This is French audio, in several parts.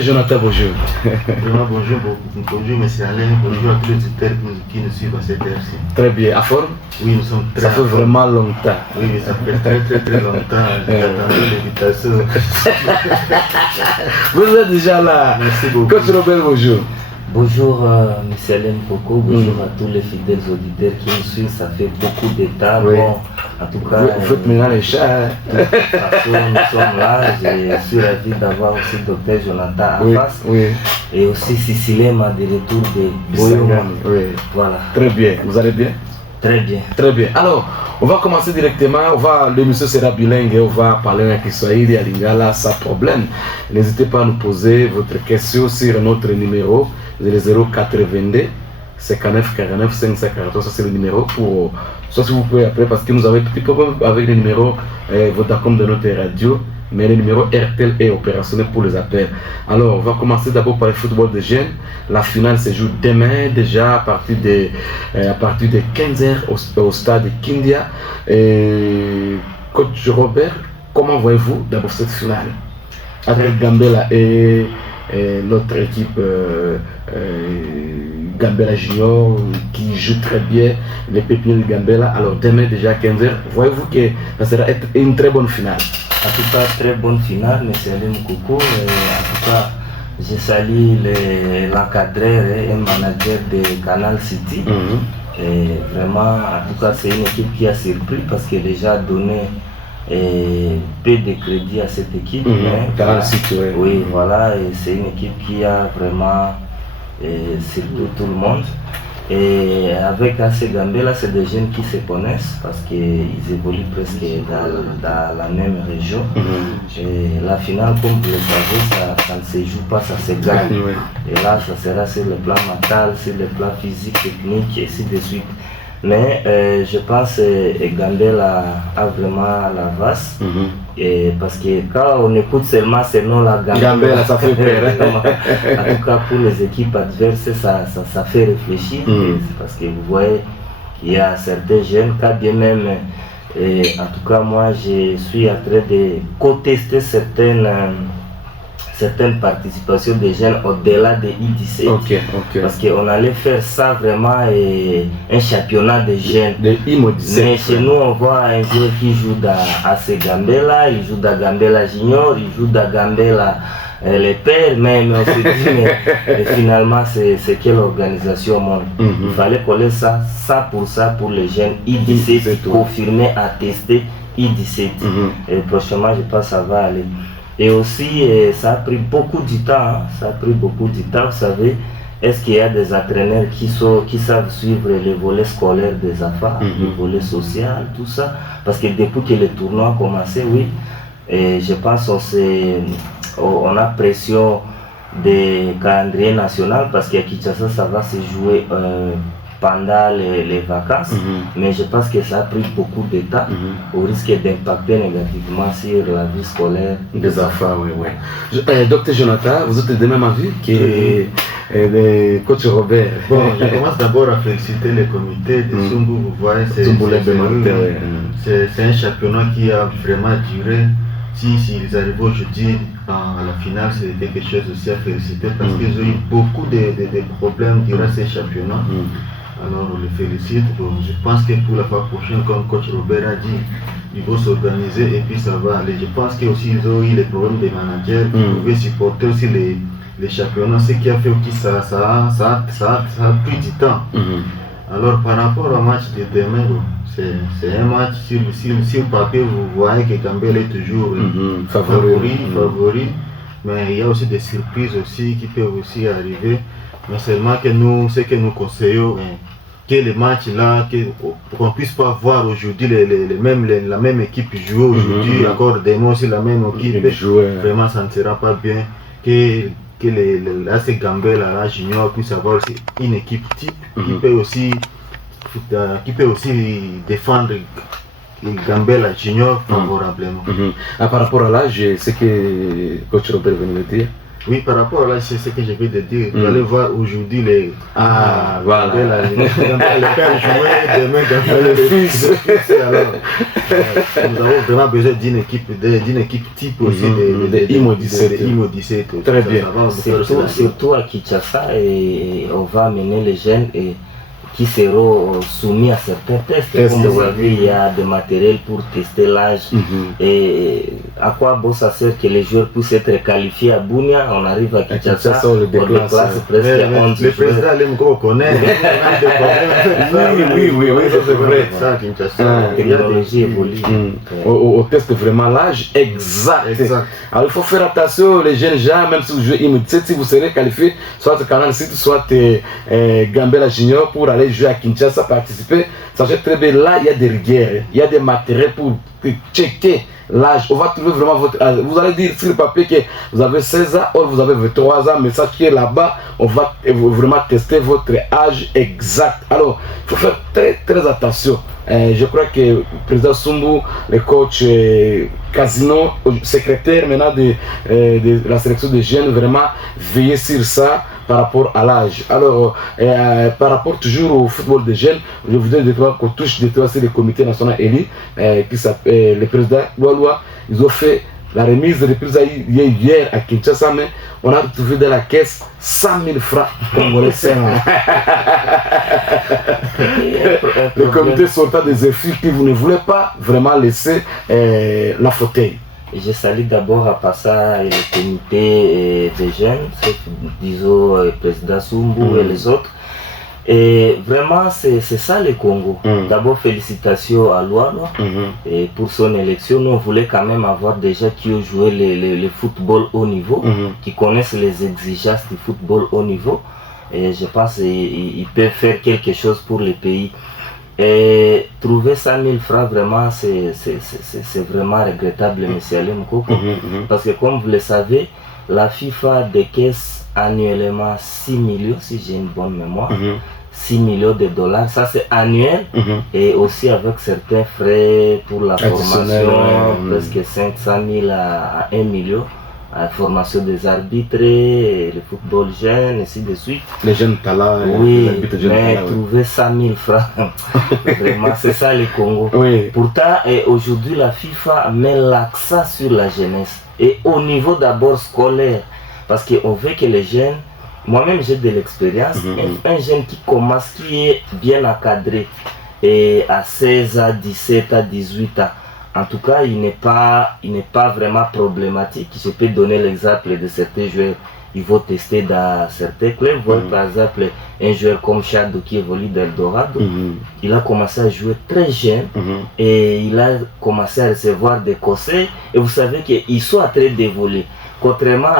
Jonathan, bonjour. Bonjour, monsieur Alain, bonjour à tous les auditeurs qui nous suivent à cette heure-ci. Très bien. À forme? Oui, nous sommes très. Ça fait vraiment longtemps. Oui, ça fait très longtemps. J'attendais l'invitation. Vous êtes déjà là. Merci beaucoup. Coach Robert, bonjour. Bonjour monsieur Alain Coco, bonjour à tous les fidèles auditeurs qui nous suivent, ça fait beaucoup de temps. Oui. Bon, en tout cas, Vous faites maintenant les chats. de toute façon, nous sommes là. Je suis ravi d'avoir aussi Dr Jonathan Oui, Afas oui. et aussi Sicilema de retour de Sagami, Boyoma. oui. Voilà, Très bien. Vous allez bien? très bien. Très bien. Alors, on va commencer directement. L'émission sera bilingue et on va parler en Kiswahili à Lingala sans problème. N'hésitez pas à nous poser votre question sur notre numéro, le 082 59 49 514. Ça, c'est le numéro pour. Soit si vous pouvez appeler parce que nous avons un petit problème avec le numéro Vodacom de notre radio. Mais le numéro RTL est opérationnel pour les appels. Alors, on va commencer d'abord par le football de jeunes. La finale se joue demain, déjà à partir de 15h au stade Kindia. Coach Robert, comment voyez-vous d'abord cette finale avec Gambela et l'autre équipe Gambela Junior qui joue très bien, les pépiniers de Gambela. Alors, demain, déjà à 15h, voyez-vous que ça sera une très bonne finale? En tout cas, très bonne finale, monsieur Alain Coco. En tout cas, je salue l'encadreur et un manager de Canal City. Et vraiment, en tout cas, c'est une équipe qui a surpris parce qu'elle a déjà donné peu de crédit à cette équipe. Canal City, oui, voilà, et c'est une équipe qui a vraiment surpris tout le monde. Et avec AC Gambela, c'est des jeunes qui se connaissent parce qu'ils évoluent presque dans la même région. Et la finale, comme vous le savez, ça ne se joue pas, ça se gagne. Et là, ça sera sur le plan mental, sur le plan physique, technique, et ainsi de suite. Mais je pense que Gambela a vraiment la vaste. Et parce que quand on écoute seulement ce nom-là, Gambela, ça fait peur. En tout cas, pour les équipes adverses, ça fait réfléchir. Parce que vous voyez, il y a certains jeunes, quand bien même, en tout cas, moi, je suis en train de contester certaines participations des jeunes au-delà de I17. Parce qu'on allait faire ça vraiment un championnat de jeunes. De I17. Mais chez nous, on voit un joueur qui joue dans AC Gambela, il joue dans Gambela Junior, il joue dans Gambela les pères, mais on se dit, mais finalement, c'est quelle organisation au monde. Il fallait coller ça pour les jeunes I17, confirmer, attester I17. Et prochainement, je pense que ça va aller. Et aussi, ça a pris beaucoup de temps. Ça a pris beaucoup de temps. Vous savez, est-ce qu'il y a des entraîneurs qui savent suivre les volets scolaires des enfants, le volet social, tout ça? Parce que depuis que le tournoi a commencé, oui, et je pense qu'on a pression des calendriers national parce qu'à Kinshasa, ça va se jouer pendant les vacances, mais je pense que ça a pris beaucoup de temps au risque d'impacter négativement sur la vie scolaire des enfants. Docteur Jonathan, vous êtes de même avis que le coach Robert? Bon, je commence d'abord à féliciter les comités de Sumbu. Vous voyez, c'est un championnat qui a vraiment duré. S'ils arrivent aujourd'hui à la finale, c'est quelque chose aussi à féliciter parce qu'ils ont eu beaucoup de problèmes durant ces championnats. Alors on les félicite. Bon, je pense que pour la fois prochaine, comme coach Robert a dit, ils vont s'organiser et puis ça va aller. Je pense qu'ils ont eu les problèmes des managers, ils pouvaient supporter aussi les championnats, ce qui a fait que ça a pris du temps. Alors par rapport au match de demain, c'est un match sur papier, vous voyez que Gambela est toujours favori, mais il y a aussi des surprises aussi qui peuvent aussi arriver. Mais seulement que ce que nous conseillons, que les matchs là, qu'on ne puisse pas voir aujourd'hui la même équipe jouer aujourd'hui, encore demain aussi la même équipe, vraiment ça ne sera pas bien. Que l'AC Gambela, la Junior, puisse avoir aussi une équipe type qui peut aussi défendre Gambela Junior favorablement. Par rapport à l'âge, c'est ce que coach Robert venait de dire. Oui, par rapport à là, c'est ce que je vais te dire. Vous allez voir aujourd'hui les. Voilà. Les pères jouer, demain le fils. Alors, nous avons vraiment besoin d'une équipe type aussi des IMO 17. Très bien. Surtout à Kinshasa, et on va amener les jeunes qui seront soumis à certains tests. Comme vous avez, il y a des matériels pour tester l'âge. Et à quoi bon ça sert que les joueurs puissent être qualifiés à Bunia? On arrive à Kinshasa, on déplace presque 11 le président Lemko connaît. Oui, ça c'est vrai. La technologie évolue. On teste vraiment l'âge exact. Alors il faut faire attention, les jeunes gens, même si vous jouez IMO17, si vous serez qualifié, soit Canal Sud, soit Gambela Junior, pour aller jouer à Kinshasa, participer, sachez très bien, là il y a des rigueurs, il y a des matériels pour checker l'âge. On va trouver vraiment votre âge. Vous allez dire sur le papier que vous avez 16 ans, ou vous avez 23 ans, mais sachez que là-bas, on va vraiment tester votre âge exact. Alors, il faut faire très attention. Je crois que le président Sumbu, le coach Casino, secrétaire maintenant de la sélection des jeunes, vraiment veiller sur ça par rapport à l'âge. Alors, par rapport toujours au football des jeunes, je voudrais déclarer qu'on touche c'est le comité national élu, qui s'appelle le président Oualoua. Ils ont fait la remise de reprise hier à Kinshasa, mais on a trouvé dans la caisse 100 000 francs congolais. Le comité sortant des effets qui vous ne voulez pas vraiment laisser la fauteuil. Je salue d'abord à Passa et le comité des jeunes, disons le président Sumbu et les autres. Et vraiment, c'est ça le Congo. D'abord, félicitations à Lualo et pour son élection. Nous, on voulait quand même avoir des gens qui ont joué le football haut niveau, qui connaissent les exigences du football haut niveau. Et je pense qu'ils peuvent faire quelque chose pour le pays. Et trouver 100 000 francs, vraiment, c'est vraiment regrettable, M. Alim Koko. Parce que comme vous le savez, la FIFA décaisse annuellement 6 millions, si j'ai une bonne mémoire. 6 millions de dollars, ça c'est annuel, et aussi avec certains frais pour la formation, presque 500 000 à 1 million. La formation des arbitres, le football jeune, et ainsi de suite. Les jeunes talents, oui, les arbitres jeunes talents. Mais trouver 100 000 francs, vraiment, c'est ça le Congo. Oui. Pourtant, aujourd'hui, la FIFA met l'accent sur la jeunesse, et au niveau d'abord scolaire, parce qu'on veut que les jeunes, moi-même j'ai de l'expérience, un jeune qui commence, qui est bien encadré, et à 16 ans, 17 ans, 18 ans, en tout cas, il n'est pas vraiment problématique. Je peux donner l'exemple de certains joueurs. Ils vont tester dans certains clubs. Par exemple, un joueur comme Chado qui évolue d'Eldorado, il a commencé à jouer très jeune et il a commencé à recevoir des conseils. Et vous savez qu'ils sont en train d'évoluer. Contrairement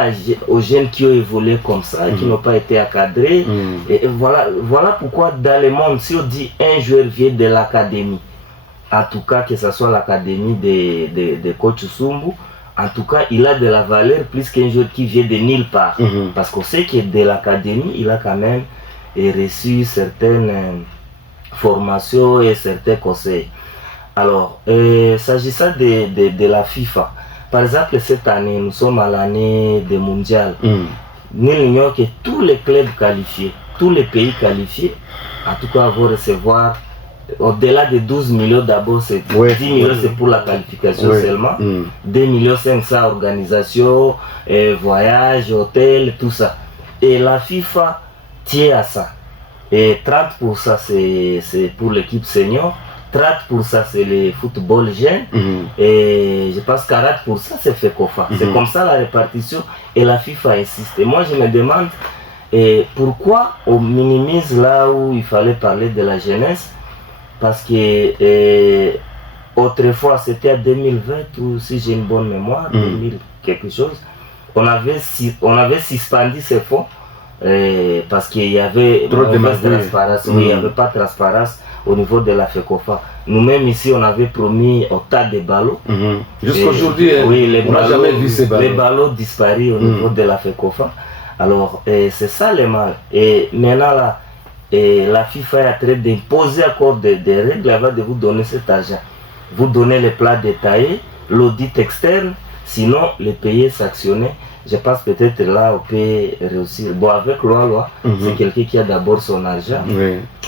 aux jeunes qui ont évolué comme ça, qui n'ont pas été encadrés. Et voilà pourquoi dans le monde, si on dit un joueur vient de l'académie, en tout cas que ce soit l'académie de coach Sumbu, en tout cas il a de la valeur plus qu'un joueur qui vient de nulle part. Parce qu'on sait que de l'académie, il a quand même reçu certaines formations et certains conseils. Alors, s'agissant de la FIFA, par exemple cette année, nous sommes à l'année des mondiales. Nous ignorons que tous les clubs qualifiés, tous les pays qualifiés, en tout cas vont recevoir au-delà de 12 millions, d'abord c'est 10 millions c'est pour la qualification seulement, 2 500 000 organisations, voyages, hôtels, tout ça. Et la FIFA tient à ça. Et 30% c'est pour l'équipe senior, 30% c'est le football jeune, et je pense 40% c'est FECOFA. C'est comme ça la répartition, et la FIFA insiste. Et moi je me demande pourquoi on minimise là où il fallait parler de la jeunesse. Parce que autrefois, c'était en 2020, ou si j'ai une bonne mémoire, 2000 quelque chose, on avait suspendu ces fonds parce qu'il y avait mauvaise transparence. Il n'y avait pas de transparence au niveau de la FECOFA. Nous-mêmes ici, on avait promis au tas de ballots. Jusqu'aujourd'hui, on n'a jamais vu ces ballots. Les ballots disparus au niveau de la FECOFA. Alors, c'est ça le mal. Et maintenant, là, et la FIFA est en train d'imposer encore des règles avant de vous donner cet argent. Vous donnez les plats détaillés, l'audit externe, Sinon, les pays sanctionnés, je pense peut-être là on peut réussir. Bon, avec Loi, c'est quelqu'un qui a d'abord son argent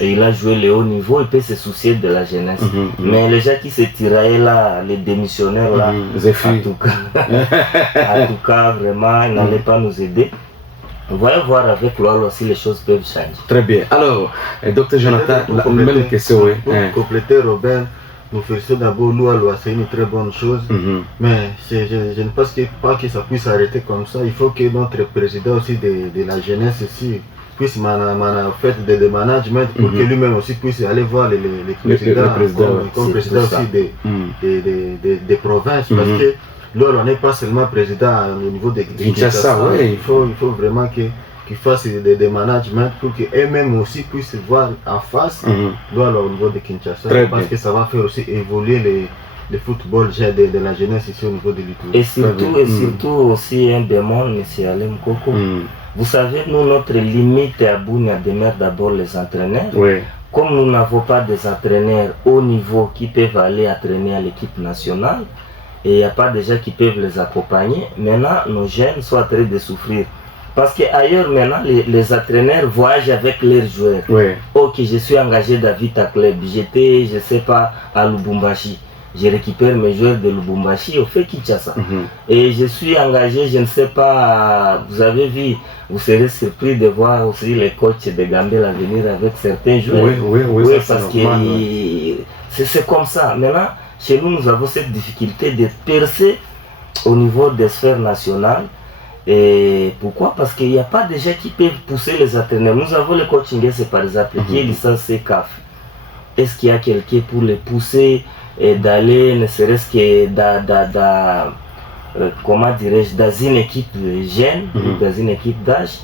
et il a joué le haut niveau, il peut se soucier de la jeunesse. Mais les gens qui se tiraillaient là, les démissionnaires là, en tout cas, vraiment, ils n'allaient pas nous aider. On va voir avec Loi si les choses peuvent changer. Très bien. Alors, Dr Jonathan, la même question. Pour compléter, Robert, nous félicitons d'abord Loi, c'est une très bonne chose. Mais je ne pense pas que ça puisse arrêter comme ça. Il faut que notre président aussi de la jeunesse ici puisse faire des management pour que lui-même aussi puisse aller voir les présidents comme président aussi des provinces. Parce que Loi n'est pas seulement président au niveau de Kinshasa. Il faut vraiment qu'ils fassent des managements pour qu'eux-mêmes aussi puissent voir en face Loi au niveau de Kinshasa. Parce que ça va faire aussi évoluer le football de la jeunesse ici au niveau de l'Itourie. Et surtout aussi un bémol, M. Alem Koko. Vous savez, nous, notre limite à Bunia demeure d'abord les entraîneurs. Comme nous n'avons pas des entraîneurs haut niveau qui peuvent aller entraîner à l'équipe nationale, et il n'y a pas de gens qui peuvent les accompagner, maintenant nos jeunes sont en train de souffrir. Parce qu'ailleurs maintenant, les entraîneurs voyagent avec leurs joueurs. Ok, je suis engagé dans Vita Club, j'étais, je ne sais pas, à Lubumbashi. Je récupère mes joueurs de Lubumbashi au fait Kinshasa. Et je suis engagé, je ne sais pas, vous avez vu, vous serez surpris de voir aussi les coachs de Gambela venir avec certains joueurs. Oui, parce que c'est comme ça. Maintenant, chez nous, nous avons cette difficulté de percer au niveau des sphères nationales. Et pourquoi? Parce qu'il n'y a pas de gens qui peuvent pousser les entraîneurs. Nous avons le coaching, c'est par exemple, qui est licencié CAF. Est-ce qu'il y a quelqu'un pour les pousser et d'aller, ne serait-ce que comment dirais-je, dans une équipe jeune, dans une équipe d'âge,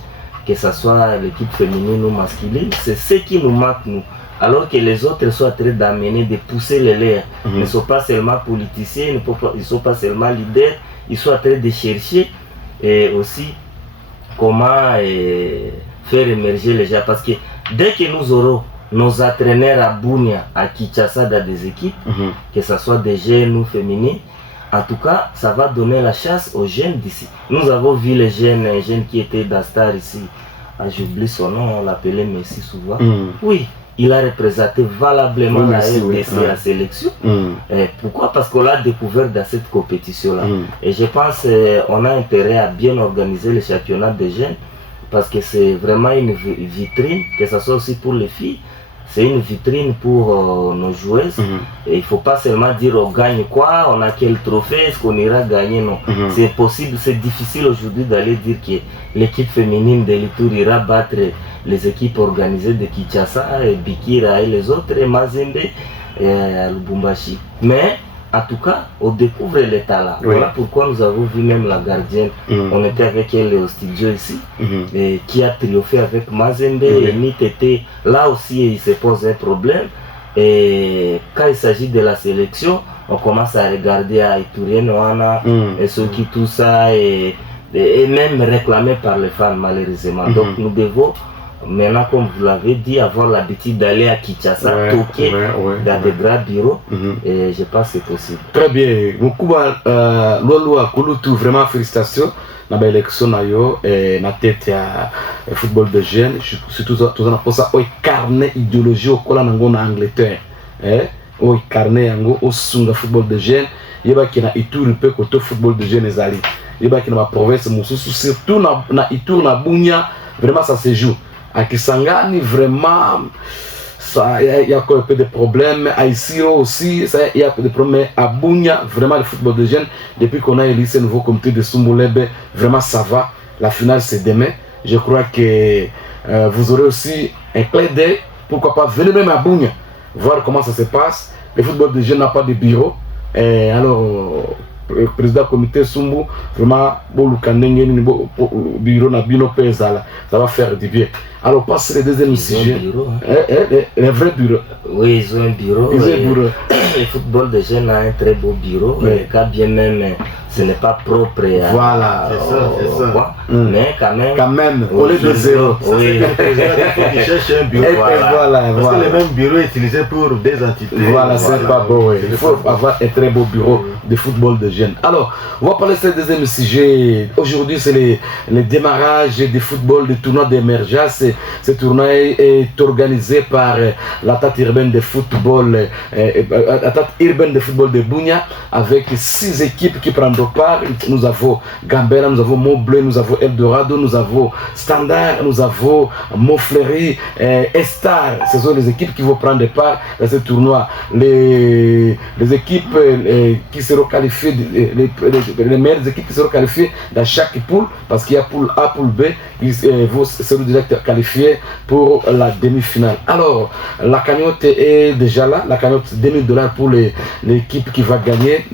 que ce soit l'équipe féminine ou masculine? C'est ce qui nous manque, nous. Alors que les autres sont en train d'amener, de pousser les leurs. Ils ne sont pas seulement politiciens, ils ne sont pas seulement leaders, ils sont en train de chercher et aussi comment faire émerger les gens. Parce que dès que nous aurons nos entraîneurs à Bunia, à Kinshasa, dans des équipes, que ce soit des jeunes ou féminines, en tout cas, ça va donner la chasse aux jeunes d'ici. Nous avons vu les jeunes qui étaient dans Star ici. J'oublie son nom, on l'appelait Messi souvent. Oui. Il a représenté valablement la RDC à la sélection. Pourquoi? Parce qu'on l'a découvert dans cette compétition-là. Et je pense qu'on a intérêt à bien organiser le championnat des jeunes parce que c'est vraiment une vitrine, que ce soit aussi pour les filles, c'est une vitrine pour nos joueuses. Et il ne faut pas seulement dire on gagne quoi, on a quel trophée, est-ce qu'on ira gagner, non. C'est possible, c'est difficile aujourd'hui d'aller dire que l'équipe féminine de l'Itourie ira battre les équipes organisées de Kinshasa, et Bikira et les autres, et Mazembe et Lubumbashi. Mais en tout cas, on découvre les talents. Voilà pourquoi nous avons vu même la gardienne. On était avec elle au studio ici, et qui a triomphé avec Mazembe. Et Nitete, là aussi, il se pose un problème. Et quand il s'agit de la sélection, on commence à regarder à Itourie Noana, et ceux qui tout ça, et même réclamé par les fans, malheureusement. Donc nous devons maintenant, comme vous l'avez dit, avoir l'habitude d'aller à Kinshasa, toquer dans des grands bureaux, et je pense que c'est possible. Très bien. Mukuba Lolo Kulutu, vraiment félicitations. Dans l'élection et na tête à football de jeunes, surtout tout ça pour ça au carnet idéologie au cola nango na Angleterre, au carnet yango au sunga football de jeunes, yeba ki na Ituri pe koto football de jeunes ezali, yeba ki na ma province mususu surtout na Ituri na Bunia, vraiment ça se joue. À Kisangani, vraiment, il y a encore un peu de problèmes. À Isiro aussi, il y a un peu de problèmes. À Bunia, vraiment, le football de jeunes, depuis qu'on a élu ce nouveau comité de Sumulebe, vraiment, ça va. La finale, c'est demain. Je crois que vous aurez aussi un clin d'œil. Pourquoi pas venir même à Bunia, voir comment ça se passe. Le football de jeunes n'a pas de bureau. Et alors, le président du comité Sumbu, vraiment, bureau na bino pezala, ça va faire du bien. Alors, passe le deuxième sujet. Un vrai bureau. Oui, ils ont un bureau. Ils ont un bureau. Le football de jeunes a un très beau bureau. Mais quand bien même, ce n'est pas propre. Voilà. C'est ça. Mais quand même. Au lieu de zéro. Oui. Il cherche un bureau. Parce que le même bureau est utilisé pour des entités. Voilà, c'est pas beau. Il faut avoir un très beau bureau de football de jeunes. Alors, on va parler de ce deuxième sujet. Aujourd'hui, c'est le démarrage du football du tournoi d'émergence. Ce tournoi est organisé par l'attaque urbaine de football, de Bunia, avec 6 équipes qui prendront part. Nous avons Gambela, nous avons Montbleu, nous avons Eldorado, nous avons Standard, nous avons Montfleury, Estar. Ce sont les équipes qui vont prendre part à ce tournoi. Les équipes qui seront qualifiées, les meilleures équipes qui seront qualifiées dans chaque poule, parce qu'il y a poule A, poule B, ils seront déjà qualifiés pour la demi-finale. Alors, la cagnotte est déjà là, la cagnotte $2000 pour l'équipe qui va gagner,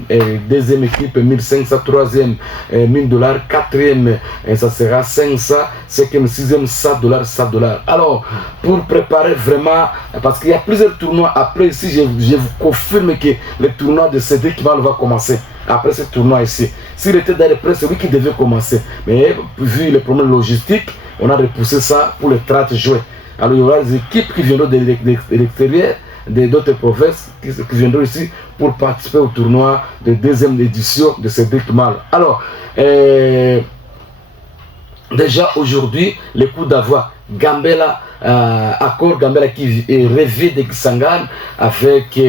deuxième équipe 1500, troisième $1000, quatrième ça sera 500, cinquième, sixième $100, $100. Alors, pour préparer vraiment, parce qu'il y a plusieurs tournois après ici, je vous confirme que le tournoi de Cédric Mal va commencer après ce tournoi ici. S'il était dans les prêts, c'est lui qui devait commencer, mais vu les problèmes logistiques, on a repoussé ça pour le 30 juin. Alors il y aura des équipes qui viendront de l'extérieur, d'autres provinces qui viendront ici pour participer au tournoi de deuxième édition de Cédric Mal. Alors, déjà aujourd'hui, le coup d'avoir Gambela, accord Gambela qui revient de Kisangani avec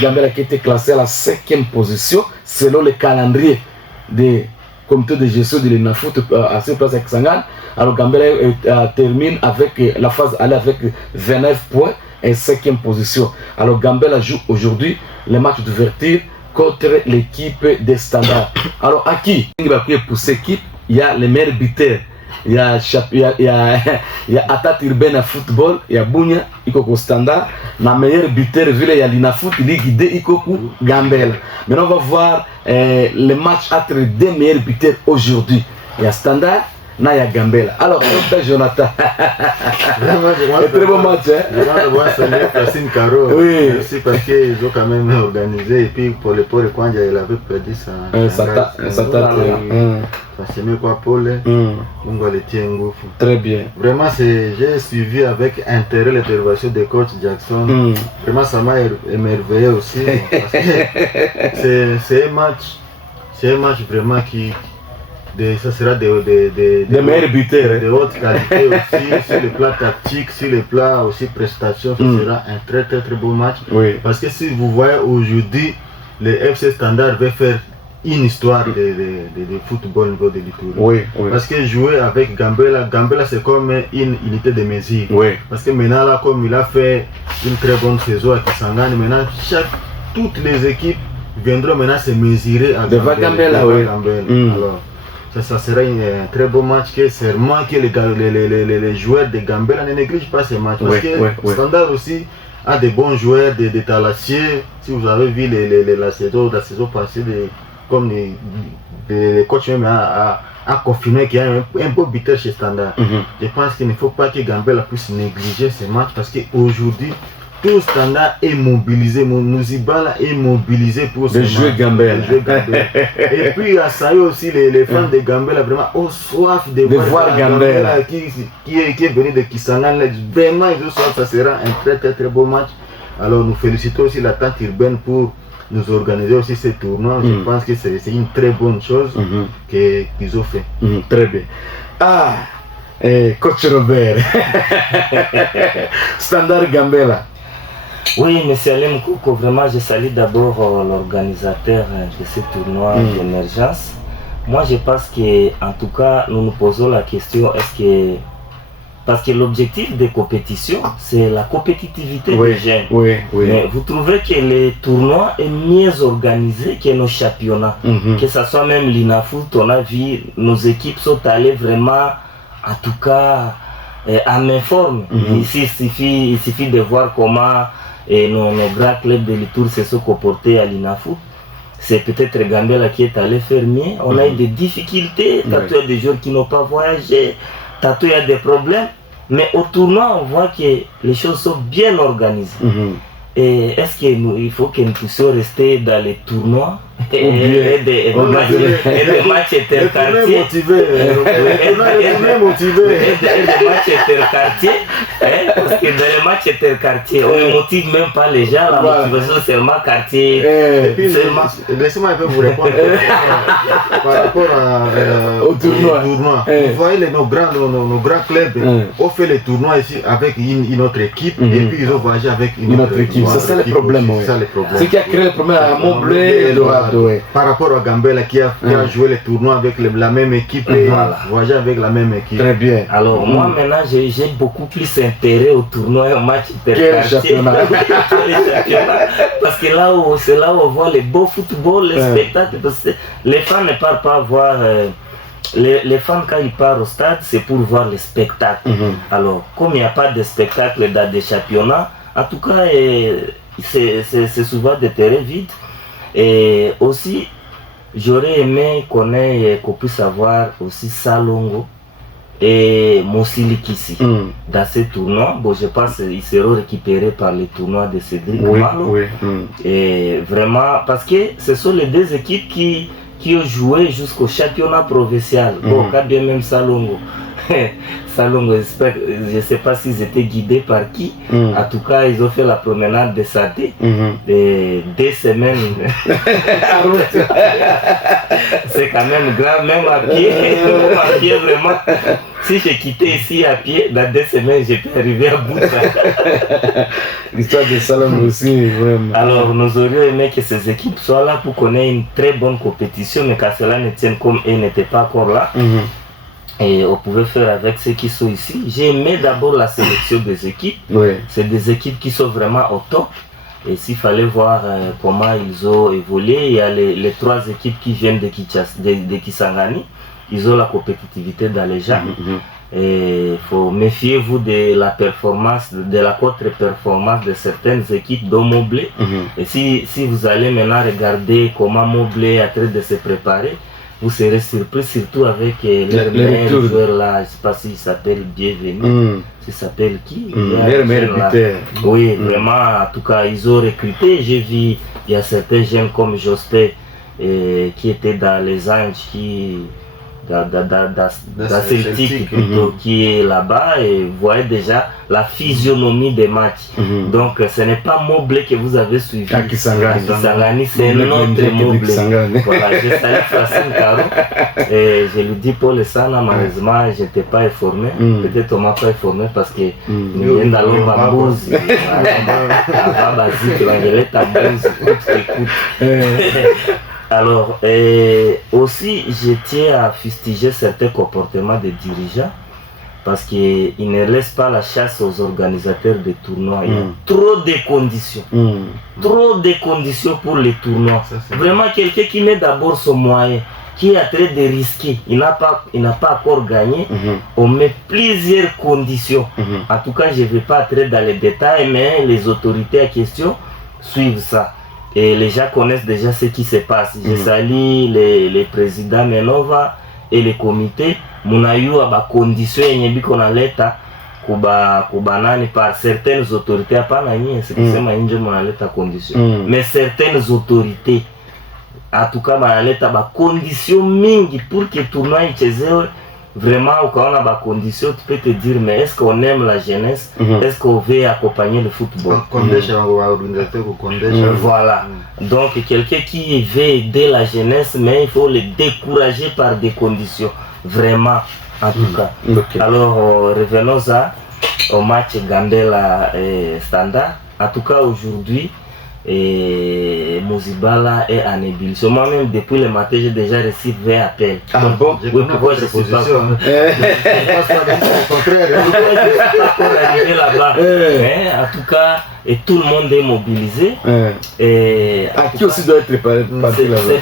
Gambela qui était classé à la 5e position selon le calendrier des comité de gestion de l'ENAFOOT à cette place à Kisangani. Alors Gambela termine avec la phase aller avec 29 points et 5e position. Alors Gambela joue aujourd'hui le match d'ouverture contre l'équipe des Standards. Alors à qui pour cette équipe, il y a les meilleurs buteurs. Il y a Attaque urbaine à football, il y a Bunia, il y a Standard. La meilleure buteur, il y a l'Inafoot, Ligue 2, il y a Gambela. Maintenant, on va voir les matchs entre les deux meilleurs buteurs aujourd'hui. Il y a Standard, il y a Gambela. Alors, Jonathan. Très bon match. Moi, saluer Francine Caro. Oui. Merci parce qu'ils ont quand même organisé. Et puis, pour le Paul Kwanja, il avait perdu sa quoi Paul. On va le tenir. Très bien. Vraiment, j'ai suivi avec intérêt l'intervention de coach Jackson. Vraiment, ça m'a émerveillé aussi. Parce que c'est un match vraiment qui. Ça sera des meilleurs buteurs. De haute qualité aussi, sur le plan tactique, sur le plan aussi prestation, ça sera un très très très beau match. Oui. Parce que si vous voyez aujourd'hui, le FC Standard va faire une histoire de football au niveau de l'Itourie. Oui. Parce que jouer avec Gambela c'est comme une unité de mesure. Oui. Parce que maintenant là, comme il a fait une très bonne saison à Kisangani, maintenant toutes les équipes viendront maintenant se mesurer à Gambela. Alors, ça sera un très beau match que sûrement que les joueurs de Gambela ne négligent pas ce match. Parce que Standard aussi a de bons joueurs, des talassiers. Si vous avez vu la saison passée, comme le coach même a confirmé qu'il y a un beau buteur chez Standard. Je pense qu'il ne faut pas que Gambela puisse négliger ce match parce qu'aujourd'hui, tout Standard est mobilisé, Mouzibala est mobilisé pour ce jouer Gambela. Et puis à ça aussi, les fans de Gambela vraiment ont soif de voir Gambela qui est venu de Kisangani. Vraiment, ils ont soif, ça sera un très très très beau match. Alors nous félicitons aussi l'attaque urbaine pour nous organiser aussi ce tournoi. Je pense que c'est une très bonne chose qu'ils ont fait. Très bien. Coach Robert. Standard Gambela. Oui, M. Alim Kouko, vraiment je salue d'abord l'organisateur de ce tournoi d'émergence. Moi je pense que, en tout cas, nous nous posons la question, parce que l'objectif des compétitions, c'est la compétitivité des jeunes. Oui. Mais vous trouvez que le tournoi est mieux organisé que nos championnats. Que ce soit même l'INAFOOT, on a vu, nos équipes sont allées vraiment, en tout cas, à main forme. Ici, il suffit de voir comment nos grands clubs de l'Itour se sont comportés à l'INAFOOT. C'est peut-être Gambela qui est allé faire mieux. On a eu des difficultés. Tantôt il y a des joueurs qui n'ont pas voyagé. Tantôt il y a des problèmes. Mais au tournoi, on voit que les choses sont bien organisées. Et est-ce qu'il faut que nous puissions rester dans les tournois et des matchs interquartiers. Et des matchs interquartiers. Parce que dans les matchs interquartiers, on ne motive même pas les gens, la motivation c'est seulement quartier. Laissez-moi un peu vous répondre par rapport au tournoi. Vous voyez nos grands clubs ont fait les tournois ici avec une autre équipe et puis ils ont voyagé avec une autre équipe. C'est ça le problème. C'est qui a créé le problème à Montblé et Dorado. Par rapport à Gambela qui a joué les tournois avec la même équipe et voyagé avec la même équipe. Très bien. Alors moi maintenant j'ai beaucoup plus intérêt au tournoi et au match interquartier. Parce que c'est là où on voit les beaux football, les spectacles. Parce que les fans ne partent pas voir. Les fans quand ils partent au stade, c'est pour voir les spectacles. Alors comme il n'y a pas de spectacle dans des championnats, en tout cas c'est souvent des terrains vides. Et aussi, j'aurais aimé qu'on puisse avoir aussi Salongo et Mosilikisi dans ces tournois. Bon, je pense qu'ils seront récupérés par les tournois de Cédric Malo. Et vraiment, parce que ce sont les deux équipes qui ont joué jusqu'au championnat provincial. Bon, quand bien même Salongo. Salongo, je ne sais pas s'ils étaient guidés par qui. En tout cas, ils ont fait la promenade de Saté. 2 semaines. C'est quand même grand, même à pied, vraiment. Si j'ai quitté ici à pied, dans 2 semaines, j'étais arrivé à bout. L'histoire de Salongo aussi, vraiment. Alors, nous aurions aimé que ces équipes soient là pour qu'on ait une très bonne compétition, mais qu'à cela ne tienne comme elles n'étaient pas encore là. Et on pouvait faire avec ceux qui sont ici. J'ai aimé d'abord la sélection des équipes. C'est des équipes qui sont vraiment au top. Et s'il fallait voir comment ils ont évolué, il y a les 3 équipes qui viennent de Kisangani. Ils ont la compétitivité dans les gens. Et il faut méfiez-vous de la performance, de la contre-performance de certaines équipes dont Montblé. Et si vous allez maintenant regarder comment Montblé est en train de se préparer, vous serez surpris, surtout avec leur meilleur joueur là, je ne sais pas s'il s'appelle Bienvenu, il s'appelle qui Oui, vraiment, en tout cas, ils ont recruté. J'ai vu, il y a certains jeunes comme Jospé qui étaient dans les Anges, dans Celtic plutôt, qui est là-bas, et vous voyez déjà la physionomie des matchs. Donc ce n'est pas Montblé que vous avez suivi à Kisangani, c'est notre Montblé. Voilà, je salue Francine Caro et je lui dis pour le Sana, malheureusement je n'étais pas informé, peut-être on m'a pas informé parce que nous sommes dans l'Ombambouz, Alors, aussi, je tiens à fustiger certains comportements des dirigeants parce qu'ils ne laissent pas la chasse aux organisateurs des tournois. Il y a trop de conditions. Trop de conditions pour les tournois. Vraiment, quelqu'un qui met d'abord son moyen, qui est en train de risquer, il n'a pas encore gagné, on met plusieurs conditions. En tout cas, je ne vais pas entrer dans les détails, mais les autorités en question suivent ça. Et les gens connaissent déjà ce qui se passe. Je salue les présidents Menova et les comités. Munayu a des conditions qu'on a l'état par certaines autorités. Mais certaines autorités, en tout cas, on a des conditions mingi pour que le tournoi soit vraiment, quand on a des conditions, tu peux te dire, mais est-ce qu'on aime la jeunesse? Est-ce qu'on veut accompagner le football? Voilà. Donc, quelqu'un qui veut aider la jeunesse, mais il faut le décourager par des conditions. Vraiment, en tout cas. Alors, revenons au match Gambela Standard. En tout cas, aujourd'hui, Mozibala est en ébullition. Moi-même, depuis le matin, j'ai déjà reçu 20 appels. Bon, oui, pourquoi je ne suis pas encore arrivé là-bas. En tout cas, et tout le monde est mobilisé. Qui aussi doit être parti là-bas.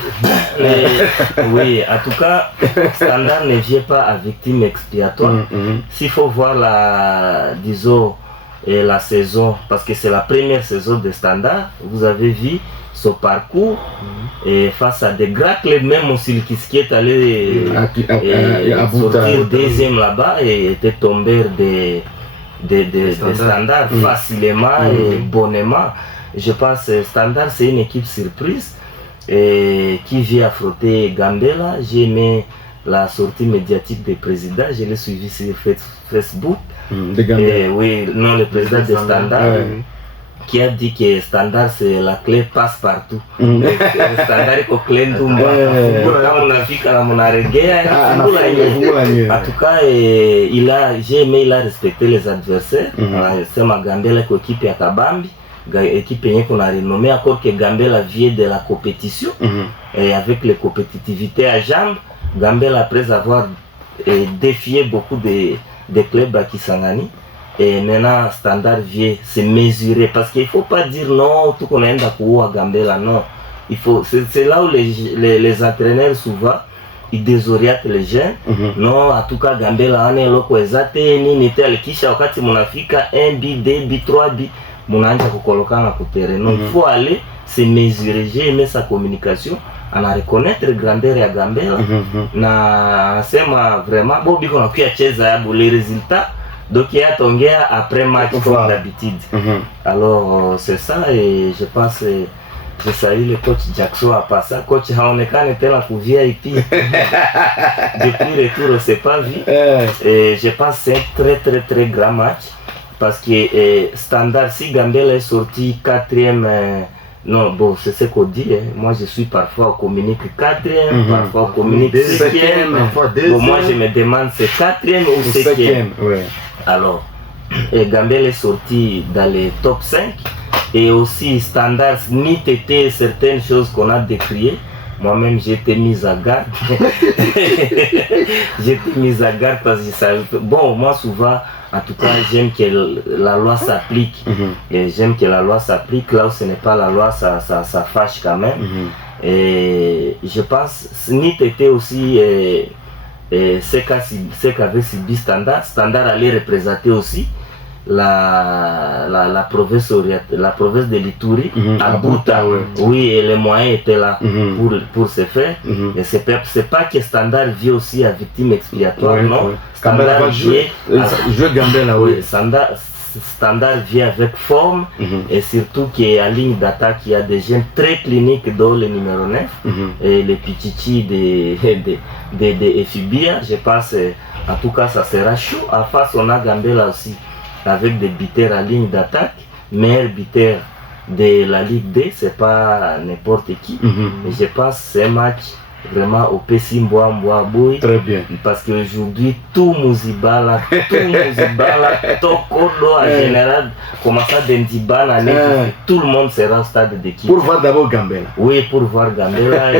Oui, en tout cas, Standard ne vient pas à victime expiatoire. S'il faut voir la saison, parce que c'est la première saison de Standard, vous avez vu son parcours et face à des grands clubs, même aussi qui est allé sortir deuxième là-bas et était tombé des Standards facilement et bonnement. Je pense que Standard c'est une équipe surprise qui vient affronter Gambela. J'ai aimé la sortie médiatique du président, je l'ai suivi sur Facebook. Oui, non, le président de Standard, qui a dit que Standard c'est la clé passe partout. Standard est clé d'Umba. Quand on a vu qu'on a regardé, en tout cas, j'ai aimé, il a respecté les adversaires. C'est ma Gambela qui équipe à Kabambi. Équipe qu'on a renommée encore que Gambela vient de la compétition et avec les compétitivités à jambes, Gambela après avoir défié beaucoup de clubs à Kisangani et maintenant Standard vient se mesurer parce qu'il ne faut pas dire non tout qu'on a à Gambela, non, il faut, c'est là où les entraîneurs souvent ils désorientent les jeunes. Non, en tout cas Gambela on est loko ezate nini tel kisha wakati munafika 1 b 2 b 3 b munaanza kukolokana ku terrain. Non, il faut aller se mesurer. J'ai aimé sa communication, on a reconnaître grandeur ya Gambela na sema vraiment bon biko na kia cheza ya les résultats donc il a tongea après match comme d'habitude. Alors c'est ça et je pense je salue le coach Jackson à passer. Coach haonekane tena ku VIP depuis retour c'est pas vu et je pense c'est un très grand match parce que Standard si Gambela est sorti 4e non, bon, c'est ce qu'on dit. Moi, je suis parfois au communique 4e, parfois au communique 5e. Bon, moi, je me demande c'est 4e ou 5e. Alors, Gambela est sorti dans les top 5. Et aussi, Standard, ni tété certaines choses qu'on a décriées. Moi-même, j'ai été mise à garde. J'ai été mise à garde parce que ça... Bon, moi, souvent... En tout cas, j'aime que la loi s'applique. Et j'aime que la loi s'applique. Là où ce n'est pas la loi, ça fâche quand même. Et je pense, Snit était aussi ce qu'avait subi Standard. Standard allait représenter aussi la province de l'Ituri à Bouta. Oui, et les moyens étaient là pour se faire. Et c'est pas que Standard vit aussi à victime expiatoire, non. Standard jouer Gambela, oui. Standard vient avec forme et surtout qu'à ligne d'attaque il y a des jeunes très cliniques dans le numéro 9 et les Pichichi de Efibia. Je pense en tout cas ça sera chaud. En face on a Gambela aussi avec des buteurs à ligne d'attaque, meilleur buteur de la Ligue D, c'est pas n'importe qui. Et je pense que c'est un match vraiment au PC Mboa-Boui. Très bien. Parce qu'aujourd'hui, tout Mouzibala, Tokodo en général, comme ça, Dendibala, tout le monde sera au stade d'équipe. Pour voir d'abord Gambela. Oui, pour voir Gambela.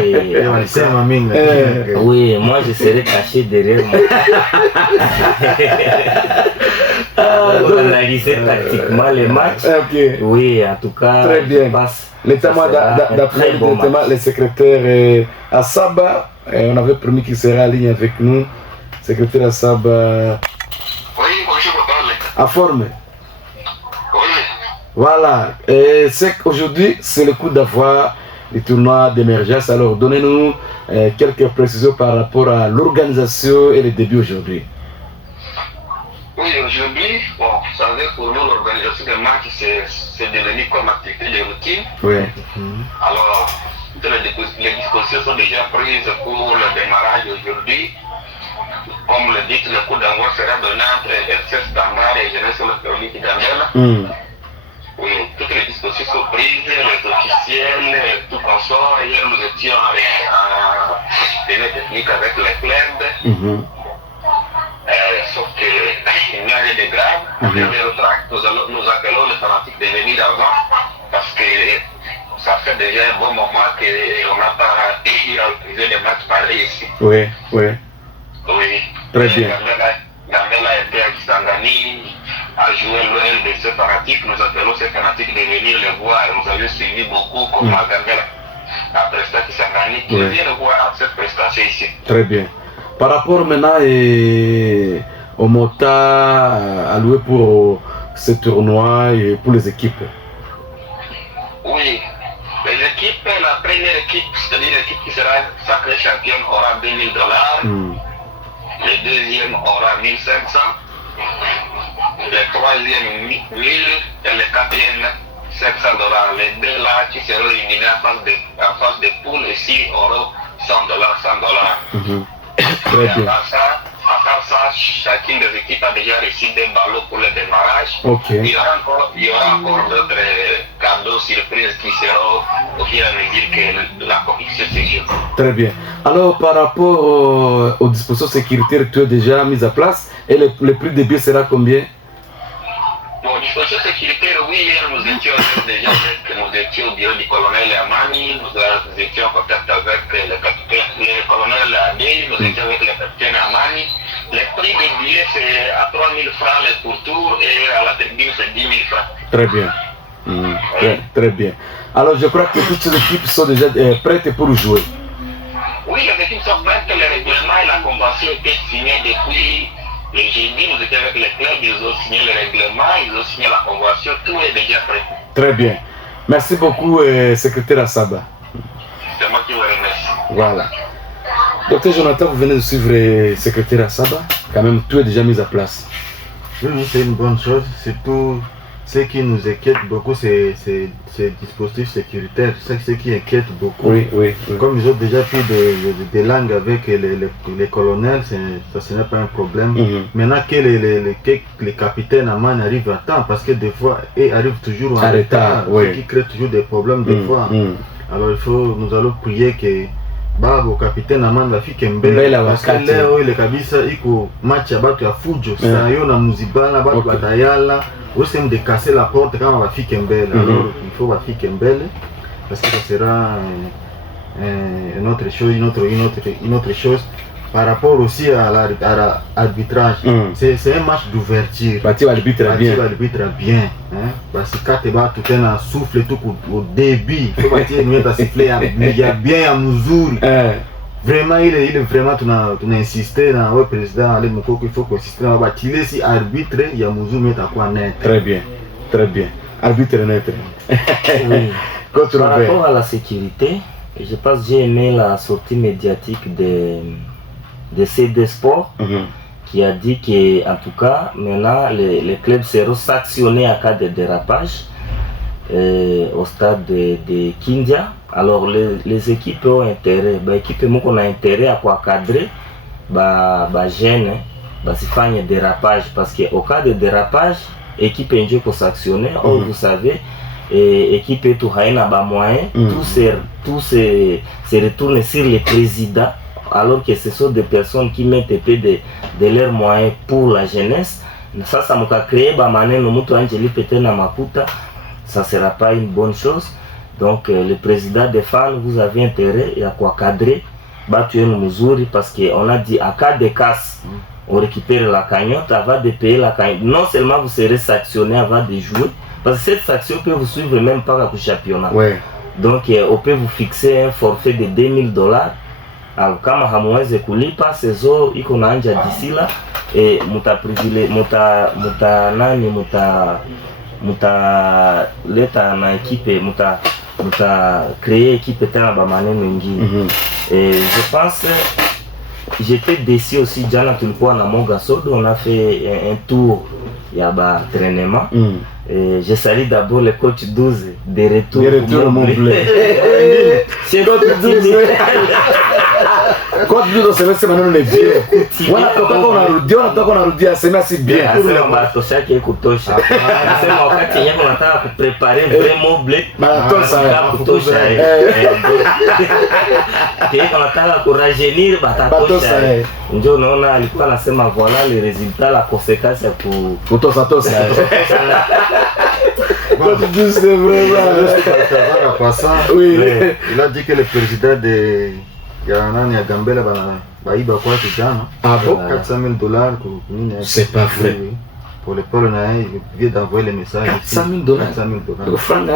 Oui, moi je serai caché derrière moi. On analyser tactiquement les matchs. Oui, en tout cas, très bien. D'après le secrétaire Assaba, on avait promis qu'il serait en ligne avec nous. Secrétaire Assaba. Oui, bonjour, à forme. Oui. Voilà. Aujourd'hui, c'est le coup d'avoir les tournois d'émergence. Alors, donnez-nous quelques précisions par rapport à l'organisation et les débuts aujourd'hui. Oui, aujourd'hui, bon, vous savez, pour nous, l'organisation des matchs, c'est devenu comme activité de routine. Oui. Alors, toutes les dispositions sont déjà prises pour le démarrage aujourd'hui. Comme le dit, le coup d'envoi sera donné entre FC Standard et Jeunesse Électronique Gambela. Oui, toutes les dispositions sont prises, les officiels, tout consort. Hier, nous étions en tenue technique avec les clubs. Sauf qu'il n'y a rien de grave. Nous appelons les fanatiques de venir avant parce que ça fait déjà un bon moment qu'on n'a pas organisé des matchs pareils ici. Oui, oui. Oui. Très bien. Gambela était à Kisangani, a joué l'OL de ces fanatiques. Nous appelons ces fanatiques de venir les voir. Nous avons suivi beaucoup comment Gambela a presté à Kisangani. Qui viennent voir cette prestation ici. Très bien. Par rapport maintenant au montant alloué pour ce tournoi et pour les équipes. Oui, les équipes, la première équipe, c'est-à-dire l'équipe qui sera sacrée championne aura $2000, le deuxième aura 1500, le troisième 1000 et le quatrième $700. Les deux là qui seront éliminés en phase de poule ici auront $100, $100. Très bien. À part ça, chacune des équipes a déjà reçu des ballots pour le démarrage. Ok. Il y aura encore d'autres cadeaux surprises qui seront au fur et à mesure que la compétition se joue. Très bien. Alors, par rapport aux dispositions sécuritaires, tu as déjà mis à place et le prix des billets sera combien? Bon, disposition sécuritaire, oui, hier nous étions au bureau du colonel Amani, nous étions en contact avec le colonel Adé, nous étions avec le capitaine Amani. Le prix des billets c'est à 3 000 francs le pourtour et à la tribune c'est 10 000 francs. Très bien. Très bien. Alors, je crois que toutes ces équipes sont déjà prêtes pour jouer. Oui, les équipes sont prêtes, le règlement et la convention étaient signés depuis le jeudi. Nous étions avec les clubs, ils ont signé le règlement, ils ont signé la convention, tout est déjà prêt. Très bien. Merci beaucoup, secrétaire Assaba. C'est moi qui vous remercie. Voilà. Docteur Jonathan, vous venez de suivre le secrétaire Assaba. Quand même, tout est déjà mis à place. Oui, c'est une bonne chose. Surtout, ce qui nous inquiète beaucoup, c'est ces dispositifs sécuritaires. C'est ce qui inquiète beaucoup. Oui. Comme ils ont déjà pris des langues avec les colonels, ce n'est pas un problème. Maintenant que les capitaines Aman arrivent à temps, parce que des fois, ils arrivent toujours en retard, ce qui crée toujours des problèmes des fois. Alors nous allons prier que Babo capitaine Aman la fike mbele parce que leo ile kabisa iko match ya batu ya fujo sasa yo na muzibana batu batayala aussi me de casser la porte kama bafike mbele. Alors il faut bafike mbele parce que ça sera une autre chose par rapport aussi à l'arbitrage. C'est un match d'ouverture. Bati arbitre bien. Parce que quand tu vas tout un souffle tout au début, il faut siffler il y a bien à Muzuri. Vraiment, il est vraiment tu as insisté dans le président Ali Mokoko, il faut consister dans bâtir si arbitre il y a Muzuri mais à quoi net. Très bien. Arbitre net. Par rapport à la sécurité, je pense que j'ai aimé la sortie médiatique de CD Sport qui a dit que en tout cas maintenant les clubs seront sanctionnés en cas de dérapage au stade de Kindia. Alors les équipes ont intérêt, l'équipe a intérêt à quoi cadrer gêne basifanye dérapage parce que au cas de dérapage équipe ndio ko sanctionner. Or vous savez équipe tout haina ba moyen tout se retourne sur les présidents. Alors que ce sont des personnes qui mettent peu de leurs moyens pour la jeunesse. Ça m'a créé maneno mutu Angeli Pété na Maputa, ça sera pas une bonne chose. Donc le président des fans, vous avez intérêt à quoi cadrer Batu Muzuri parce qu'on a dit à cas de casse, on récupère la cagnotte avant de payer la cagnotte. Non seulement vous serez sanctionné avant de jouer, parce que cette sanction peut vous suivre même pas au championnat. Donc on peut vous fixer un forfait de $2000. Alors kama hamweze kulipa sezo iko naanja disila leta na ekipe créer équipe tena ba maneno mengine. Je pense j'étais déçu aussi jana tulikuwa na Moga Sodo, on a fait un tour ya ba entraînement. Je salue d'abord le coach 12 de retour Montblé. C'est coach 12. Coach 12 c'est maneno ni bien. Wanatoka unarudia sema si bien. Sema matosha yake kutosha. Sema wakati yeye anataka kuprepare vraiment blé. Matosha kutosha. Yeye anataka kurajeunir batatosha. Ndio unaona alikuwa anasema voilà les résultats, la conséquence ya kutosha. Coach 12 c'est vraiment. Oui. Il a dit que le président de ya Gambela baiba kwa kijana. Ah bon? $400,000 c'est pas vrai. Pour le Polonais, il vient d'envoyer le message. $400,000. $400,000. Franc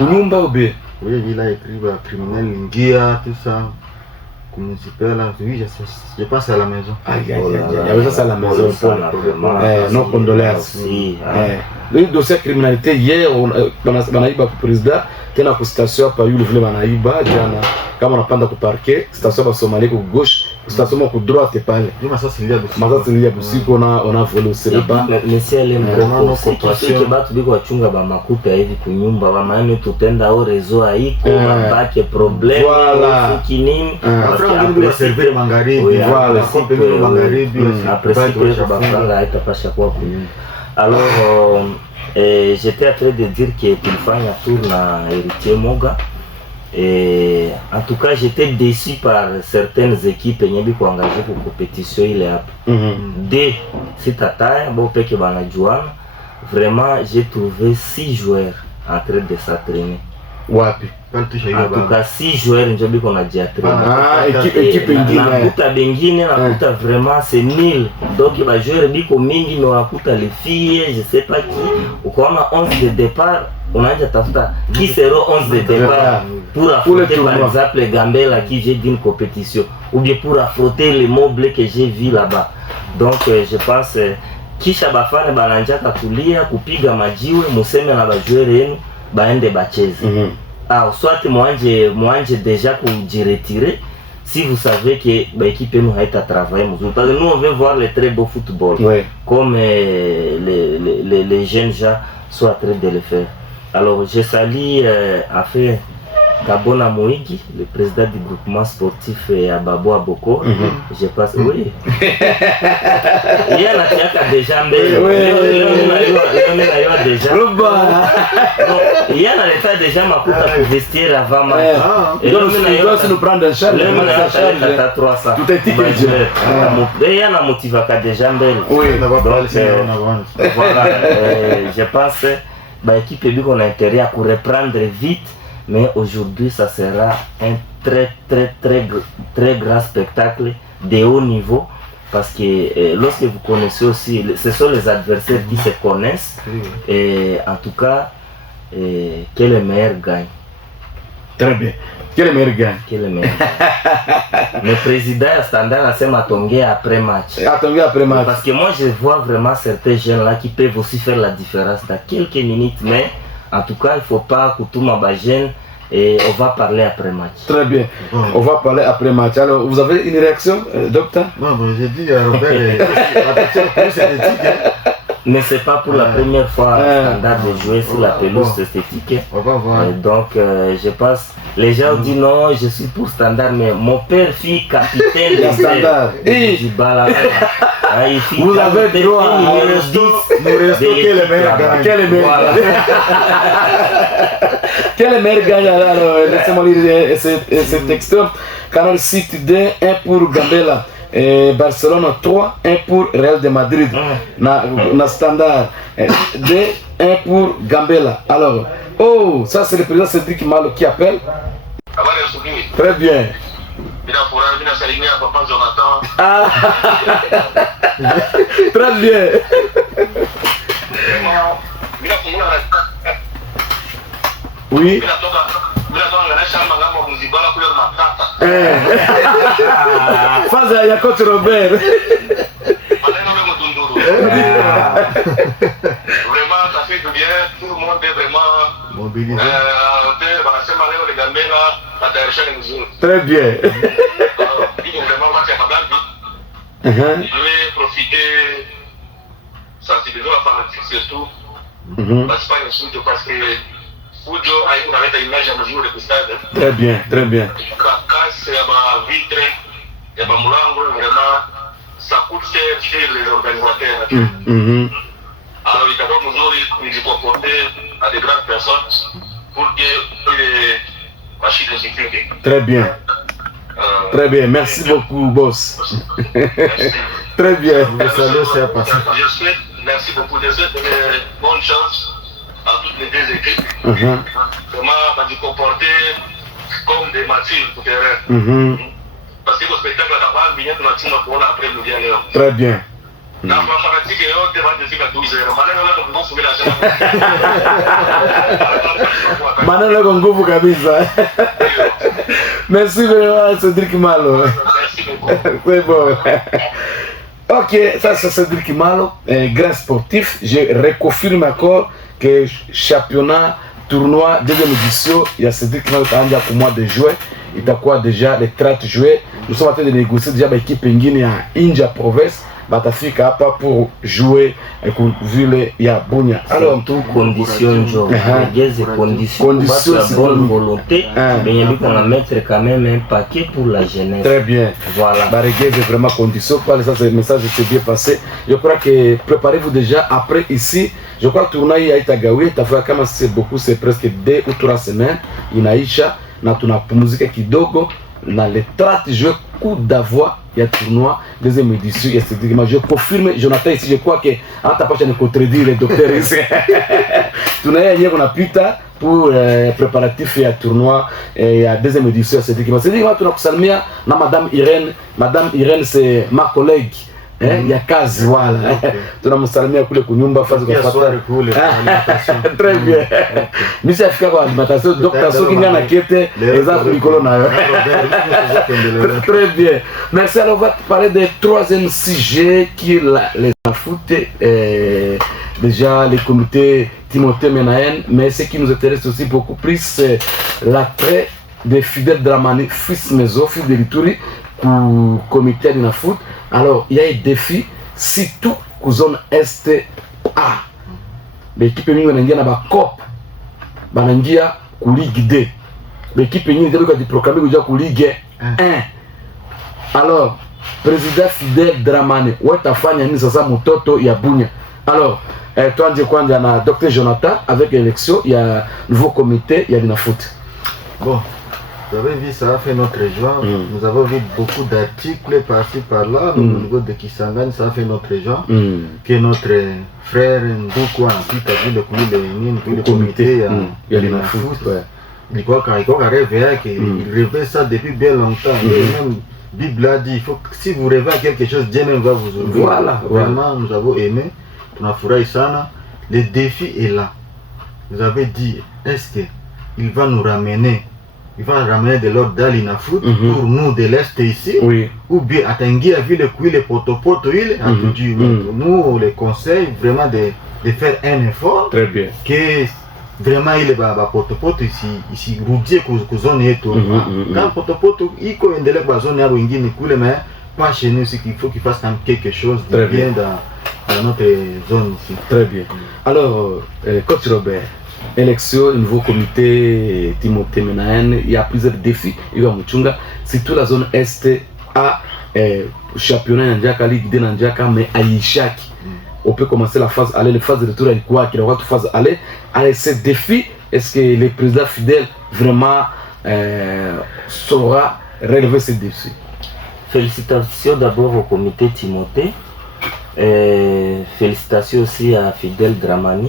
Nyumba ou bien? Oui, il a écrit criminel Ngia, tout ça. Municipal, oui, je pense à la maison. Il y avait ça à la maison. Non, condoléances. Le dossier criminalité, hier, on a eu le président, tena ku station hapa yule vile wanaiba jana, kama unapanda ku parquet station ba Somalia ku gauche, station ku droite pale masasi nilia busiku ona vole usiriba mesiele mkoko siki batu biko wachunga ba makuta hivi kunyumba wa maana tutenda au rezo haiko babake problem siki nini après servir magharibi voilà complément magharibi après siki ba franga haitapasha kwa kunyumba. Alors j'étais en train de dire que tulifanya tour na Héritier Moga. Et en tout cas, j'étais déçu par certaines équipes qui ont engagé pour la compétition. Dès cette taille, vraiment, j'ai trouvé 6 joueurs en train de s'entraîner. Wapi? En tout cas, 6 joueurs qu'on a déjà entraîné. Équipe Bengine, vraiment, c'est nul. Donc, les joueurs biko mingi, mais on a les filles, je ne sais pas qui. Quand on a 11 de départ, on a déjà tafuta 10 0 11 de départ pour affronter par exemple Gambela qui j'ai dit une compétition ou bien pour affronter les mobles que j'ai vu là-bas. Donc je pense kisha bafane bananja katulia kupiga majiwe museme na bajoueur yenu baende bacheze. Soit mwanje déjà kujiretirer si vous savez que l'équipe nous a été travailler. Parce que nous on veut voir le très beau football comme les jeunes gens sont en train de le faire. Alors, je salue Afé Gabona Moïgi, le président du groupement sportif à Babo Aboko. Je passe. Oui. Il y en a qui a déjà déjà. Il y en a l'état déjà ma coûte à vestiaire avant match. Et donc, il doit nous prendre un charge. Tout est tické. Il y en a motivé à déjà oui, voilà. Je pense. L'équipe a intérêt à reprendre vite, mais aujourd'hui ça sera un très grand spectacle de haut niveau parce que lorsque vous connaissez aussi, ce sont les adversaires qui se connaissent et en tout cas, que le meilleur gagne. Très bien. Que le meilleur gagne. Que le meilleur gagne. Le président Standard a s'attendait après match. Parce que moi je vois vraiment certains jeunes là qui peuvent aussi faire la différence dans quelques minutes, mais en tout cas il ne faut pas que tout le monde gêne et on va parler après match. Très bien. On va parler après match. Alors vous avez une réaction, docteur? Non, j'ai dit à Robert, mais c'est pas pour la première fois Standard de jouer sur la pelouse esthétique. Donc je pense, les gens disent non, je suis pour Standard, mais mon père fut capitaine de Standard. Vous avez droit, nous restons que les meilleurs gagnent. Quel est meilleur gagnant? Alors laissez-moi lire ce texte. Canal City 2, 1 pour Gambela. Barcelone 3, 1 pour Real de Madrid. Na Standard 2, 1 pour Gambela. Alors, ça c'est le président Cédric Malo qui appelle. Très bien. Très bien. Oui. Faza ya coach Robert. Vraiment, ça fait du bien. Tout le monde est vraiment mobilisé. Très bien. Je vais profiter, sensibiliser la fanatique surtout. L'Espagne surtout parce que Fujo a une image à mesure de stade. Très bien, très bien. Casse à ma vitre, à ma moulango, vraiment, ça coûte cher chez les organisateurs. Alors il faut nous comporter à des grandes personnes pour que les machines de sécurité. Très bien. Très bien, merci beaucoup, boss. Merci. Très bien. Je souhaite, merci beaucoup. Je souhaite bonne chance à toutes les deux équipes. Vraiment, à se comporter comme des matures pour terrain. Parce que le spectacle à la base, il y a une team pour après le mondial. Très bien. Na fanatique et autres devant de fika 12 heures. Maneno kwa nguvu kabisa. Merci vraiment Cédric Malo. Merci beaucoup. C'est bon. Ok, ça c'est Cédric Malo, un grand sportif. Je reconfirme encore que championnat tournoi deuxième édition, il y a Cédric qui va pour mois de juin. Il y a déjà le 30 juillet. Nous sommes en train de négocier déjà avec l'équipe Nguine à India Province. Batafika pas pour jouer ville ya Bunia. Alors tout condition genre conditions bonne volonté mais on va mettre quand même un paquet pour la jeunesse. Très bien. Voilà. Bariguez est vraiment condition. Ça c'est le message s'est bien passé. Je crois que préparez-vous déjà après ici. Je crois que tournoi ya Itagawi tafika kama c'est beaucoup, c'est presque 2 ou 3 semaines inaisha na tunapumzika kidogo na le 30 juillet coup d'avoir il y a tournoi deuxième édition et c'est je confirme Jonathan ici je crois que hata pas ne contredire le docteur ici tunaye yeye kunapita pour préparatif ya tournoi ya deuxième édition c'est tunakusalimia na madame Irène c'est ma collègue ya kazi wala tunamsalimia kule kunyumba fazi kwa fata très bien misi afika kwa alimentation docteur soki ngana kete eza kulikolo nayo très bien. Merci. Alors on va parler du troisième sujet qui est les foot déjà les comités Timothée Menahen, mais ce qui nous intéresse aussi beaucoup plus c'est l'attrait des fidèles Dramani fils Mezo fils de l'Ituri pour comité de la foot. Alors il y a un défi surtout pour zone Est A. L'équipe mingi wanaingia na bakop banangia ku Ligue 2. L'équipe nyingi ndio kwa diproclamer kuja ku Ligue 1. Alors président fidèle Dramani watafanya nini sasa mtoto ya Bunia? Alors tuanze kwanza na Dr Jonathan avec l'élection il y a nouveau comité il y a une foot. Bon, vous avez vu, ça a fait notre joie. Nous avons vu beaucoup d'articles par-ci par-là. Au niveau de Kisangani, ça a fait notre joie. Que notre frère Ndoukou a vu le comité il y a une foot. Il croit qu'il rêvait, qu'il rêvait ça depuis bien longtemps. Même Bible a dit, si vous rêvez à quelque chose, Dieu même va vous ouvrir. Voilà. Vraiment, nous avons aimé. Tunafurahi sana. Le défi est là. Vous avez dit, est-ce qu'il va nous ramener? Il va ramener de l'ordre d'Alina Foot pour nous de l'Est ici. Oui. Ou bien attendre à vu le couille, le potopoto, nous on les conseille vraiment de faire un effort. Très bien. Que vraiment il est potopoto ici routier que zone est tout. Quand potopoto il connaît la zone à Wingine coule mais pas chez nous, c'est qu'il faut qu'il fasse quelque chose de bien dans notre zone ici. Très bien. Alors coach Robert, élection, nouveau comité Timothée Menahen, il y a plusieurs défis. Il va Muchunga, surtout la zone Est à championnat Ndiaka, Ligue 2 Ndiaka, mais à Ishaki. On peut commencer la phase aller, la phase de retour à quoi qu'il y aura toute phase aller. Allez, ce défi, est-ce que le président fidèle vraiment saura relever ce défi? Félicitations d'abord au comité Timothée. Félicitations aussi à Fidèle Dramani,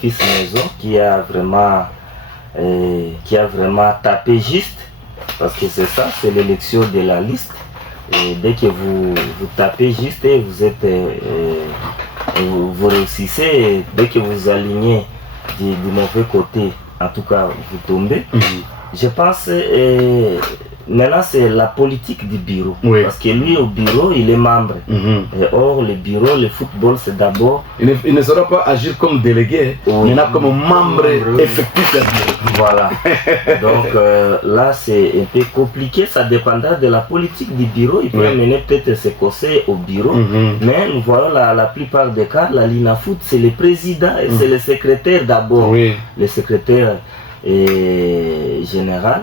fils Maison, qui a vraiment tapé juste, parce que c'est ça, c'est l'élection de la liste. Et dès que vous tapez juste, vous êtes, vous réussissez. Et dès que vous alignez du mauvais côté, en tout cas, vous tombez. Je pense maintenant c'est la politique du bureau, parce que lui au bureau il est membre. Et or le bureau, le football c'est d'abord. Il ne saura pas agir comme délégué, mais comme membre effectif. Voilà. Donc là c'est un peu compliqué, ça dépendra de la politique du bureau. Il peut amener peut-être ses conseils au bureau, mais nous voyons la plupart des cas, la Lina Foot c'est le président et c'est le secrétaire d'abord, le secrétaire général.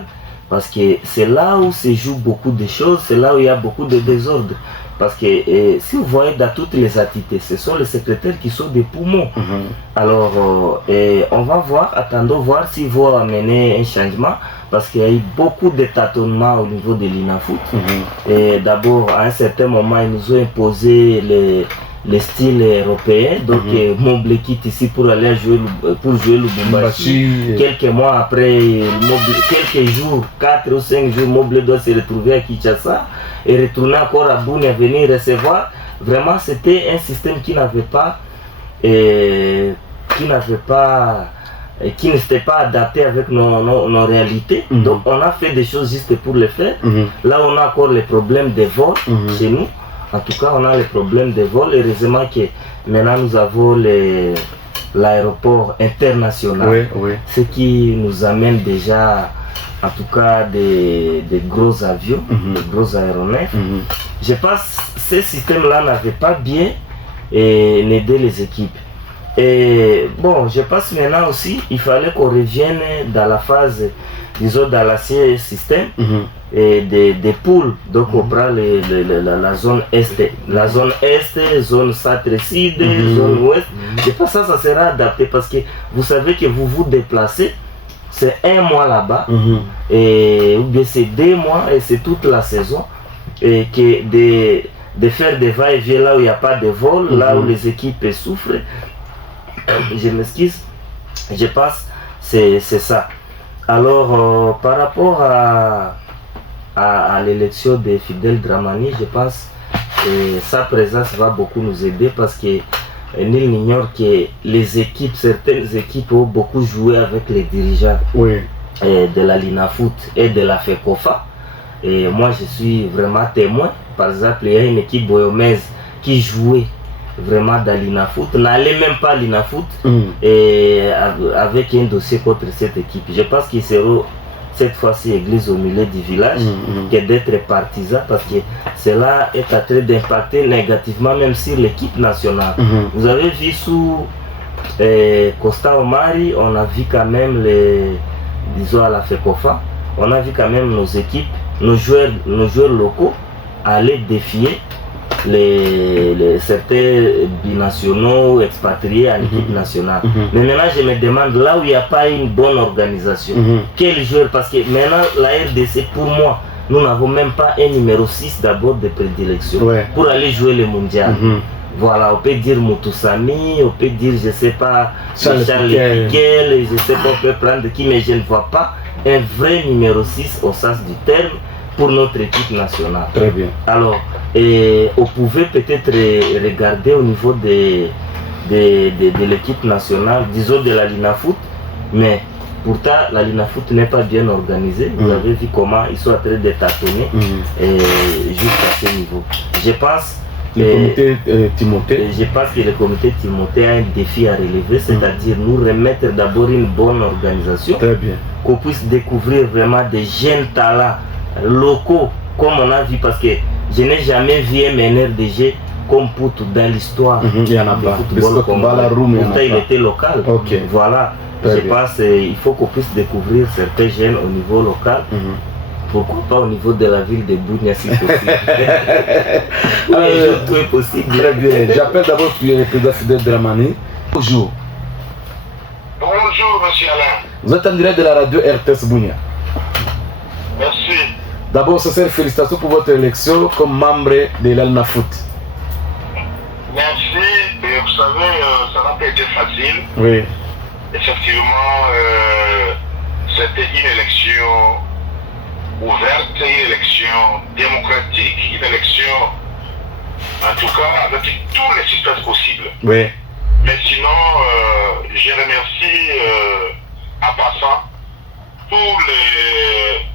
Parce que c'est là où se joue beaucoup de choses, c'est là où il y a beaucoup de désordre. Parce que si vous voyez dans toutes les entités, ce sont les secrétaires qui sont des poumons. Alors, on va voir, attendons voir s'ils vont amener un changement. Parce qu'il y a eu beaucoup de tâtonnements au niveau de l'INAFOOT. Et d'abord, à un certain moment, ils nous ont imposé le style européen. Donc, Moblé quitte ici pour aller jouer le Lubumbashi. Quelques mois après, quelques jours, 4 ou 5 jours, Moblé doit se retrouver à Kinshasa et retourner encore à Bunia, venir recevoir. Vraiment, c'était un système qui n'avait pas, qui n'était pas adapté avec nos réalités. Donc, on a fait des choses juste pour le faire. Là, on a encore les problèmes de vol chez nous. En tout cas, on a les problèmes de vol. Heureusement que maintenant nous avons l'aéroport international, ce qui nous amène déjà, en tout cas, des gros avions, des gros aéronefs. Je pense que ce système-là n'avait pas bien aidé les équipes. Et bon, je pense maintenant aussi, il fallait qu'on revienne dans la phase, disons, dans l'ancien système et des poules. Donc on prend la zone Est, zone centre-sud, zone Ouest. Je pense que ça sera adapté parce que vous savez que vous vous déplacez, c'est 1 mois là-bas, et ou bien c'est 2 mois et c'est toute la saison. Et que de faire des va-et-vient là où il n'y a pas de vol, là où les équipes souffrent. Je m'excuse, je pense c'est ça. Alors par rapport à l'élection de Fidel Dramani, je pense que sa présence va beaucoup nous aider parce que nul n'ignore que les équipes, certaines équipes ont beaucoup joué avec les dirigeants de la Linafoot et de la FECOFA. Et moi je suis vraiment témoin. Par exemple, il y a une équipe boyomaise qui jouait vraiment dans l'Inafoot, n'allait même pas à l'Inafoot et avec un dossier contre cette équipe. Je pense qu'ils seront cette fois-ci église au milieu du village que d'être partisans parce que cela est en train d'impacter négativement même sur l'équipe nationale. Vous avez vu sous Costa Omari, on a vu quand même disons à la FECOFA, on a vu quand même nos équipes, nos joueurs locaux aller défier certains binationaux expatriés à l'équipe nationale. Mais maintenant je me demande, là où il n'y a pas une bonne organisation, quel joueur, parce que maintenant la RDC, pour moi, nous n'avons même pas un numéro 6 d'abord de prédilection pour aller jouer le mondial. Voilà, on peut dire Moutoussami, on peut dire, je ne sais pas, Charles Piquel, je ne sais pas, on peut prendre qui, mais je ne vois pas un vrai numéro 6 au sens du terme pour notre équipe nationale. Très bien. Alors, on pouvait peut-être regarder au niveau de l'équipe nationale, disons de la Linafoot, mais pourtant la Linafoot n'est pas bien organisée. Vous avez vu comment ils sont en train de tâtonner jusqu'à ce niveau. Je pense je pense que le comité Timothée a un défi à relever, c'est-à-dire nous remettre d'abord une bonne organisation, qu'on puisse découvrir vraiment des jeunes talents locaux, comme on a vu, parce que je n'ai jamais vu un meneur de jeu comme Poutou dans l'histoire du football congolais. Pourtant il était local. Voilà, je pense qu'il faut qu'on puisse découvrir certains jeunes au niveau local. Pourquoi pas au niveau de la ville de Bunia si possible. Tout est possible. Très bien. J'appelle d'abord le président Fidel Dramani. Bonjour. Bonjour, monsieur Alain. Vous êtes en direct de la radio RTS Bunia. Merci. D'abord, sincères félicitations pour votre élection comme membre de l'Alnafoot. Merci. Et vous savez, ça n'a pas été facile. Oui. Effectivement, c'était une élection ouverte, une élection démocratique, une élection, en tout cas, avec tous les systèmes possibles. Oui. Mais sinon, je remercie en passant tous les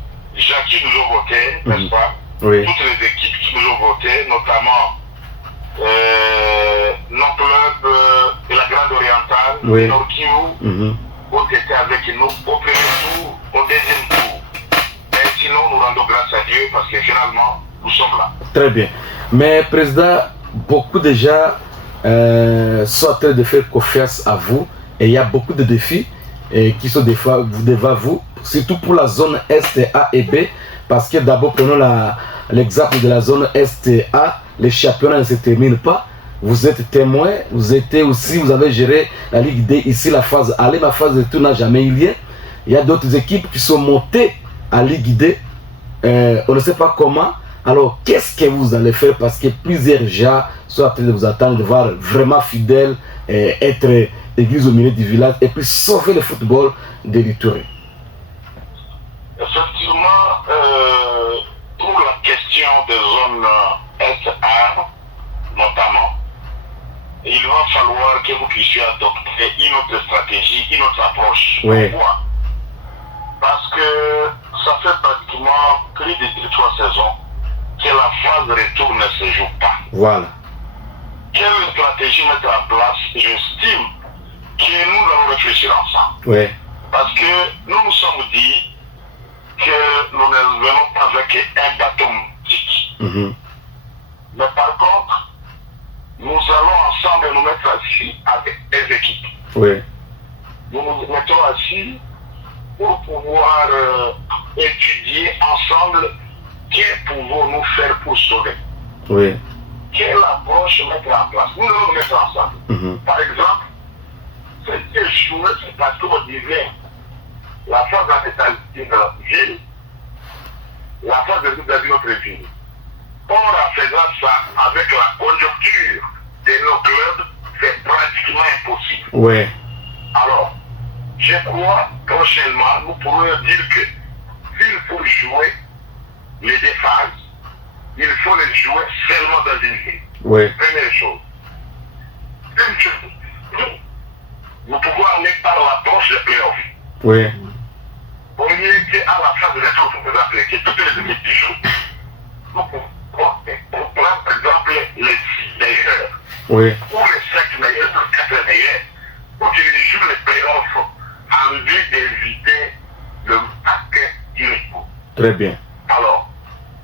gens qui nous ont voté, n'est-ce pas? Oui. Toutes les équipes qui nous ont voté, notamment nos clubs de la Grande Orientale, oui. Nord Kivu, ont été avec nous au premier tour, au deuxième tour. Et sinon, nous rendons grâce à Dieu parce que finalement, nous sommes là. Très bien. Mais, Président, beaucoup déjà sont en train de faire confiance à vous et il y a beaucoup de défis qui sont devant vous, surtout pour la zone Est A et B, parce que d'abord, prenons l'exemple de la zone Est A, les championnats ne se terminent pas. Vous êtes témoin, vous avez géré la Ligue D ici, la phase aller, la phase de retour n'a jamais eu lieu. Il y a d'autres équipes qui sont montées à Ligue D, on ne sait pas comment. Alors, qu'est-ce que vous allez faire? Parce que plusieurs gens sont en train de vous attendre, de voir vraiment fidèle, être église au milieu du village et puis sauver le football de l'Itourie. Effectivement, pour la question des zones SA, notamment, il va falloir que vous puissiez adopter une autre stratégie, une autre approche. Oui. Pourquoi? Parce que ça fait pratiquement plus de 3 saisons que la phase de retour ne se joue pas. Voilà. Quelle stratégie mettre en place? J'estime que réfléchir ensemble. Oui. Parce que nous nous sommes dit que nous ne venons pas avec un bateau magique. Mais par contre, nous allons ensemble nous mettre assis avec des équipes. Oui. Nous nous mettons assis pour pouvoir étudier ensemble que pouvons-nous faire pour sauver. Oui. Quelle approche mettre en place. Nous allons nous mettre ensemble. Par exemple, ce qui est joué, c'est parce qu'on disait la phase de notre ville, la phase de notre ville. Or, en faisant ça, avec la conjoncture de nos clubs, c'est pratiquement impossible. Oui. Alors, je crois prochainement, nous pourrons dire que s'il faut jouer les deux phases, il faut les jouer seulement dans une ville. Oui. Première chose. Deuxième chose, nous pouvons aller par l'approche des playoffs. Oui. On y était à la fin de l'époque, on peut appeler que toutes les équipes qui jouent. Donc, on prend par exemple les 6 meilleurs, Oui. ou les 5 meilleurs, ou les 4 meilleurs, pour qu'ils jouent les playoffs en vue d'éviter le marque du risque. Très bien. Alors,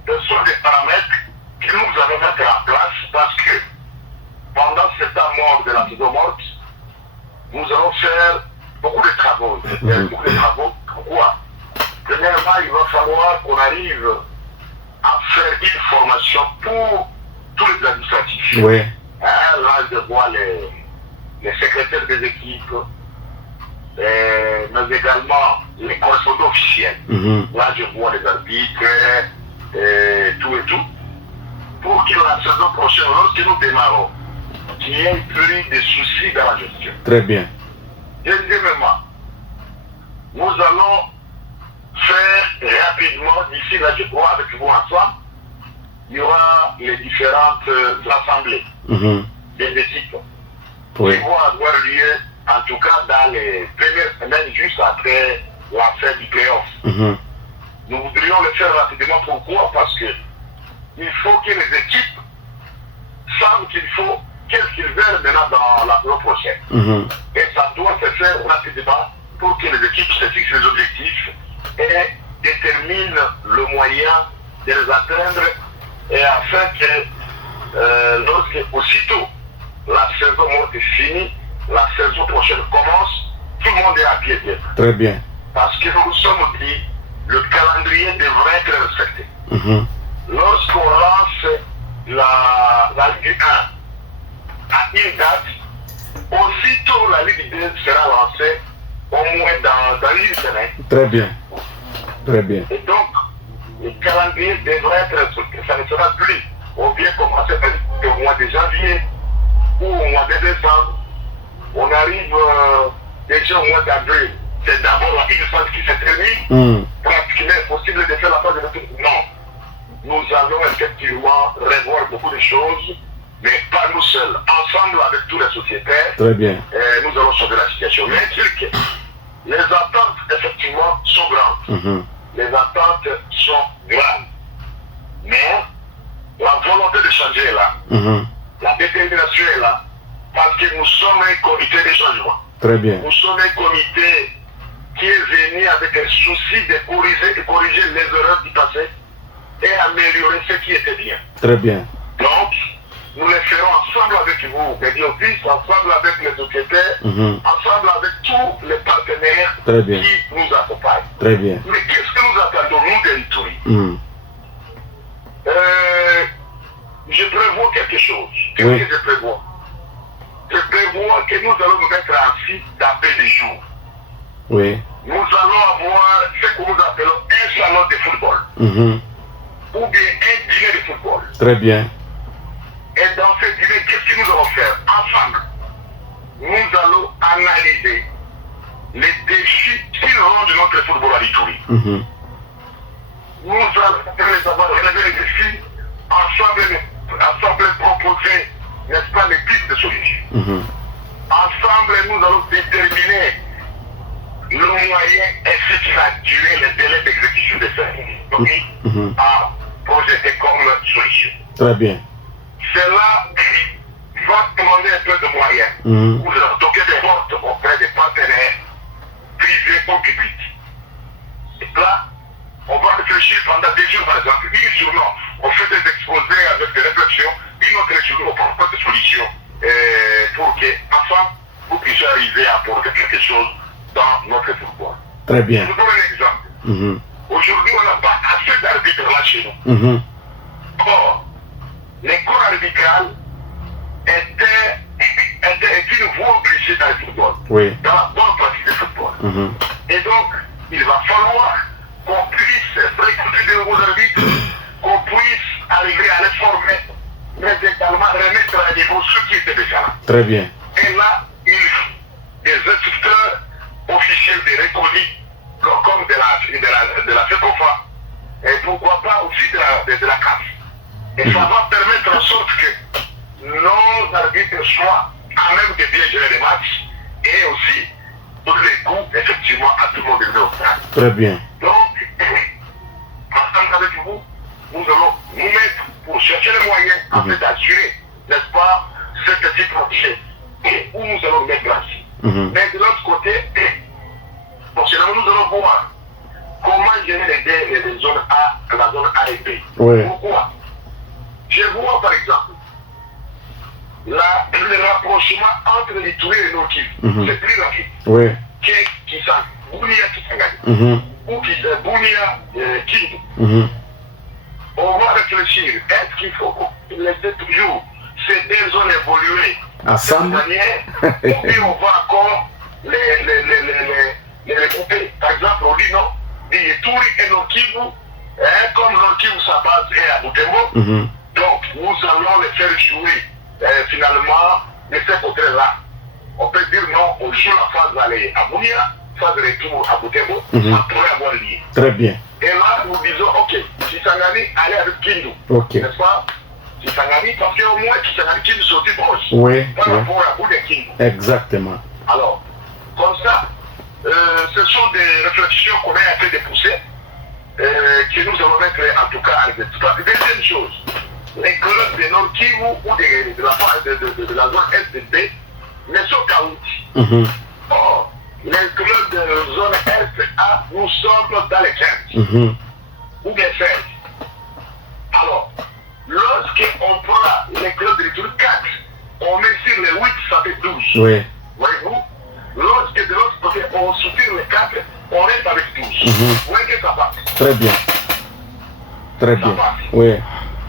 ce sont des paramètres que nous allons mettre en place parce que pendant cet temps mort de la saison morte, nous allons faire beaucoup de travaux. Beaucoup de travaux. Pourquoi? Premièrement, il va falloir qu'on arrive à faire une formation pour tous les administratifs. Oui. Là, je vois les secrétaires des équipes, mais également les correspondants officiels. Là, je vois les arbitres, tout et tout, pour que la saison prochaine, lorsque nous démarrons, qu'il n'y ait plus de soucis dans la gestion. Très bien. Deuxièmement, nous allons faire rapidement, d'ici là, je crois, avec vous ensemble, il y aura les différentes assemblées des équipes Oui. qui vont avoir lieu, en tout cas, dans les premières semaines, juste après la fin du playoff. Nous voudrions le faire rapidement. Pourquoi? Parce que il faut que les équipes savent qu'il faut qu'est-ce qu'ils veulent maintenant dans la saison prochaine. Et ça doit se faire rapidement pour que les équipes se fixent les objectifs et déterminent le moyen de les atteindre et afin que lorsque aussitôt la saison morte est finie, la saison prochaine commence, tout le monde est à pied d'être. Très bien. Parce que nous nous sommes dit, le calendrier devrait être respecté. Lorsqu'on lance la Ligue 1 à une date, aussitôt la Ligue 2 sera lancée au moins dans une semaine. Très bien. Très bien. Et donc, le calendrier devrait être respecté. Ça ne sera plus. On vient commencer au mois de janvier ou au mois de décembre. On arrive déjà au mois d'avril. C'est d'abord la Ligue phase qui se termine. Pratiquement impossible de faire la phase de retour. Non. Nous allons effectivement revoir beaucoup de choses, mais pas nous seuls. Ensemble avec tous les sociétaires, Très bien. nous allons sauver la situation. Mais les attentes, effectivement, sont grandes. Les attentes sont grandes. Mais la volonté de changer est là. La détermination est là. Parce que nous sommes un comité de changement. Très bien. Nous sommes un comité qui est venu avec un souci de corriger les erreurs du passé et améliorer ce qui était bien. Très bien. Donc, nous le ferons ensemble avec vous, Médiotis, ensemble avec les sociétaires, ensemble avec tous les partenaires Très bien. qui nous accompagnent. Très bien. Mais qu'est-ce que nous attendons, nous, de l'Itourie? Je prévois quelque chose. Qu'est-ce Oui. que je prévois? Je prévois que nous allons nous mettre assis d'appel des jours. Oui. Nous allons avoir ce que nous appelons un salon de football. Ou bien un dîner de football. Très bien. Et dans ce dîner, qu'est-ce que nous allons faire? Ensemble, nous allons analyser les défis qui rendent notre football à l'Itourie. Nous allons les avoir relevé les défis, ensemble proposer, n'est-ce pas, les pistes de solutions. Ensemble, nous allons déterminer le moyen ainsi que la durée, les délais d'exécution de ces à projeter comme solution. Très bien. Cela va demander un peu de moyens. Nous allons toquer des portes auprès des partenaires qu'enfin, vous puissiez arriver à apporter quelque chose dans notre football. Très bien. Je vous donne un exemple. Aujourd'hui, on n'a pas assez d'arbitres là chez nous. Or, les corps arbitral était une voie obligée dans le football, dans la bonne pratique du football. Et donc, il va falloir qu'on puisse recruter de nouveaux arbitres, qu'on puisse arriver à les former, mais également remettre à niveau ceux qui étaient déjà là. Très bien. Et là, il faut des instructeurs officiels de reconnus, comme de la FECOFA, et pourquoi pas aussi de la CAF. Et ça va permettre en sorte que nos arbitres soient à même de bien gérer les matchs et aussi donner les coups effectivement à tout le monde de venir au stade. Très bien. Donc, ensemble avec vous, nous allons nous mettre pour chercher les moyens afin d'assurer, n'est-ce pas, cet petit projet et où nous allons mettre là-dessus. Mais de l'autre côté, prochainement nous allons voir comment gérer les zones A, la zone A et B. Pourquoi? Je vois par exemple le rapprochement entre les Touré et nos Kiv. C'est plus rapide. Qui s'en Bounia qui s'en gagne. Ou qui s'en Bounia King. On va réfléchir. Est-ce qu'il faut laisser toujours ces deux zones évoluer ensemble de manière ou bien on va encore les couper? Par exemple, on dit non, les Touré et nos Kiv, comme nos Kiv sa base est à Butembo. Donc, nous allons les faire jouer finalement de ce côté-là. On peut dire non, on joue la phase aller à Bounia, phase de retour à Butembo, ça pourrait avoir lié. Très bien. Et là, nous disons, ok, Kisangani, allez avec Kindu. N'est-ce pas? Kisangani, parce qu'au moins Kisangani, Kindu sortit proche. Par rapport à Bounia Kindu. Exactement. Alors, comme ça, ce sont des réflexions qu'on a fait de pousser, que nous allons mettre en tout cas à l'exécution. Deuxième chose, les clubs de Nord Kivu ou de la zone SDB ne sont qu'à outils. Or, les clubs de la zone SA, nous sommes dans les 15 ou bien 16. Alors, lorsqu'on prend les clubs de l'étude 4, on met sur les 8, ça fait 12. Voyez-vous? Lorsque de l'autre côté, on soutient les 4, on reste avec 12. Vous voyez que ça passe? Très bien. Très bien.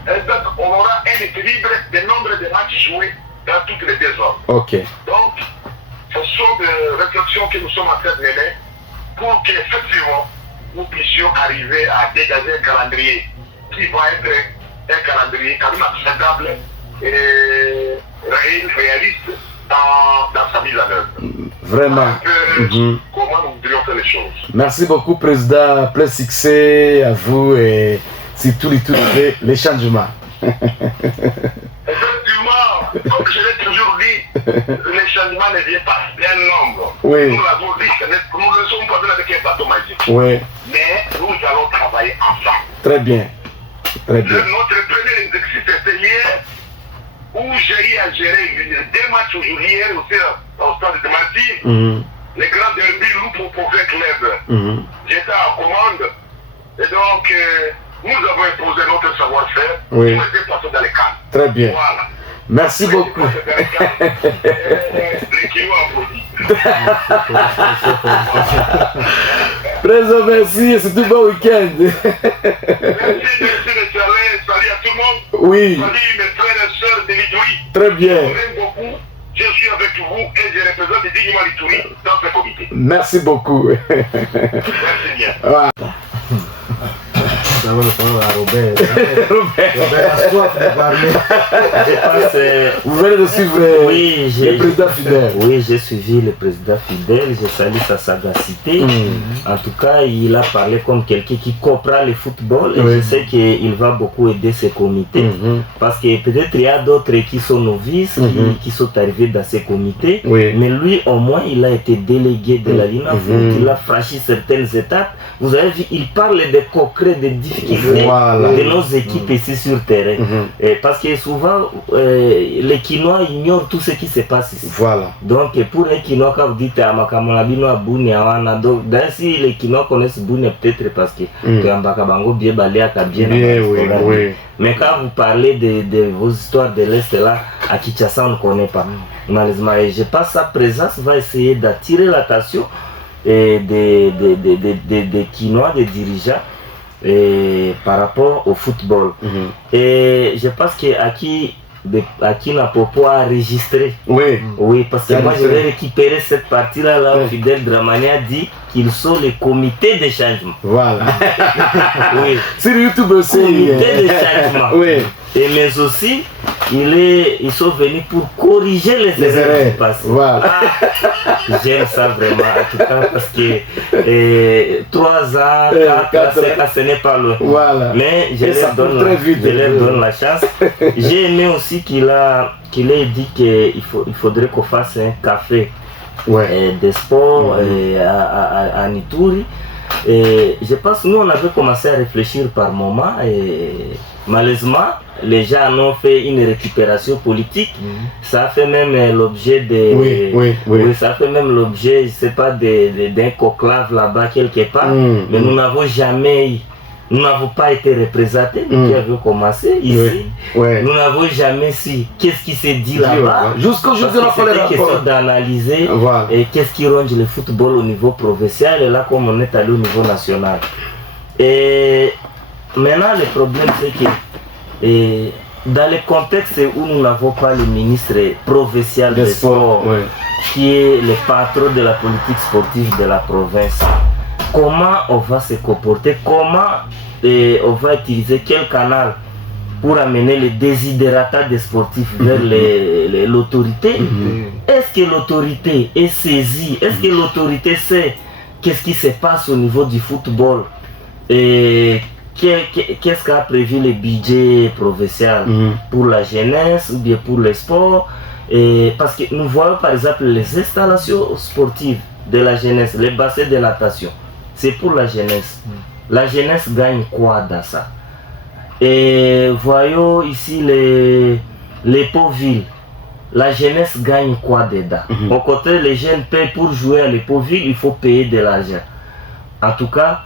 Et donc, on aura un équilibre des nombres de matchs joués dans toutes les deux zones. Donc, ce sont des réflexions que nous sommes en train de mener pour qu'effectivement, nous puissions arriver à dégager un calendrier qui va être un calendrier quand même acceptable et réaliste dans sa mise en œuvre. Vraiment. Comment nous voudrions faire les choses. Merci beaucoup, Président. Plein succès à vous et surtout les changements. Effectivement, comme je l'ai toujours dit, les changements ne viennent pas d'un nombre. Nous l'avons dit, nous ne sommes pas avec un bateau magique. Mais nous allons travailler ensemble. Très bien. Très bien. Notre premier exercice était hier, où j'ai eu à gérer 2 matchs aujourd'hui, hier aussi au stade de Marty. Les grands derbys Loup pour faire club. J'étais en commande. Et donc, nous avons imposé notre savoir-faire. Nous étions passés dans les cadres. Très bien. Voilà. Merci beaucoup. Les kilos applaudissent. Présent, merci et c'est tout bon week-end. Merci les chalets. Salut à tout le monde. Oui. Salut mes frères et sœurs de l'Itourie. Très bien. Je vous aime beaucoup. Je suis avec vous et je représente dignement l'Itourie dans ce comité. Merci beaucoup. Merci bien. Voilà. Robert a soif de parler. Vous venez de suivre le président fidèle. Oui, j'ai suivi le président fidèle, je salue sa sagacité. En tout cas, il a parlé comme quelqu'un qui comprend le football et je sais qu'il va beaucoup aider ses comités. Parce que peut-être il y a d'autres qui sont novices, qui sont arrivés dans ces comités. Mais lui, au moins, il a été délégué de la Ligue. Il a franchi certaines étapes. Vous avez vu, il parle des concrets, des difficultés de nos équipes ici sur terrain. Et parce que souvent, les Quinois ignorent tout ce qui se passe ici. Donc, pour les Quinois, quand vous dites donc si les Quinois connaissent Bounia, peut-être parce que mais quand vous parlez de vos histoires de l'Est là, à Kinshasa, on ne connaît pas. malheureusement. Et je pense que sa présence va essayer d'attirer l'attention des Quinois, des dirigeants par rapport au football. Et je pense qu'Aki Napopo a enregistré. Oui, parce que moi je vais récupérer cette partie-là. Là, Fidel Dramani a dit qu'ils sont les comités de changement. Voilà. Oui. Sur YouTube aussi. Comité de changement. Oui. Et mais aussi, ils sont venus pour corriger les erreurs du passé. Voilà. J'aime ça vraiment, en tout cas, parce que 3 ans, 4 ans, ce n'est pas loin. Voilà. Mais je leur donne la chance. J'ai aimé aussi qu'il ait dit qu'il faudrait qu'on fasse un café des sports à Ituri. Et je pense que nous, on avait commencé à réfléchir par moment et malheureusement, les gens en ont fait une récupération politique. Ça a fait même l'objet de... ça a fait même l'objet, je ne sais pas, d'un conclave là-bas quelque part. Mais nous n'avons jamais... Nous n'avons pas été représentés depuis qu'on avait commencé ici. Nous n'avons jamais su qu'est-ce qui s'est dit là-bas. Jusqu'aujourd'hui, on a fait les rapports. C'est question d'analyser et qu'est-ce qui ronge le football au niveau provincial et là comme on est allé au niveau national. Et maintenant le problème c'est que dans le contexte où nous n'avons pas le ministre provincial des sports qui est le patron de la politique sportive de la province, comment on va se comporter, comment on va utiliser quel canal pour amener les désidérata des sportifs vers l'autorité. Est-ce que l'autorité est saisie? Est-ce que l'autorité sait qu'est-ce qui se passe au niveau du football? Et qu'est-ce qu'a prévu le budget provincial pour la jeunesse ou bien pour les sports? Parce que nous voyons par exemple les installations sportives de la jeunesse, les bassins de natation. C'est pour la jeunesse. La jeunesse gagne quoi dans ça? Et voyons ici les pauvres villes. La jeunesse gagne quoi dedans? Au côté, les jeunes payent pour jouer à les pauvres villes, il faut payer de l'argent. En tout cas,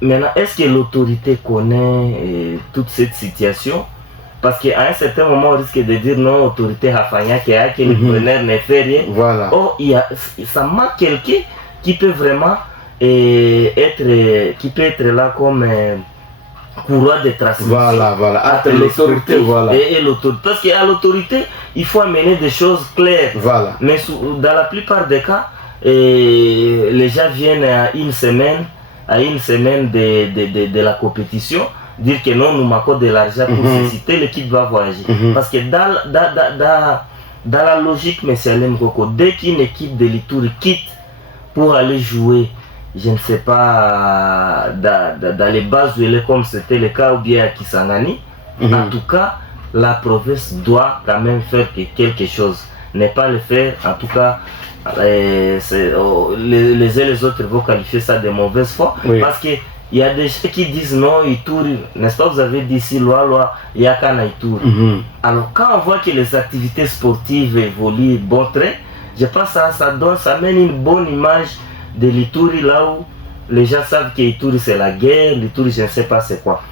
maintenant, est-ce que l'autorité connaît toute cette situation? Parce qu'à un certain moment, on risque de dire non, l'autorité Hafanya, que le gouverneur ne fait rien. Or, ça manque quelqu'un qui peut vraiment être là comme courroie de transmission. Entre l'autorité, et l'autorité. Parce qu'à l'autorité, il faut amener des choses claires. Mais dans la plupart des cas, les gens viennent à une semaine de la compétition, dire que non, nous manquons de l'argent pour susciter, l'équipe va voyager. Parce que dans la logique, M. Alem Koko, dès qu'une équipe de l'Ituri quitte pour aller jouer, je ne sais pas, dans les bases comme c'était le cas ou bien à Kisangani, en tout cas, la province doit quand même faire quelque chose. Ne pas le faire, en tout cas, les uns et les autres vont qualifier ça de mauvaise foi. Parce qu'il y a des gens qui disent non, Ituri, n'est-ce pas, vous avez dit ici, loi, il y a qu'un Ituri. Alors quand on voit que les activités sportives évoluent bon trait, je pense que ça mène une bonne image de l'Ituri là où les gens savent que l'Ituri c'est la guerre, l'Ituri je ne sais pas c'est quoi.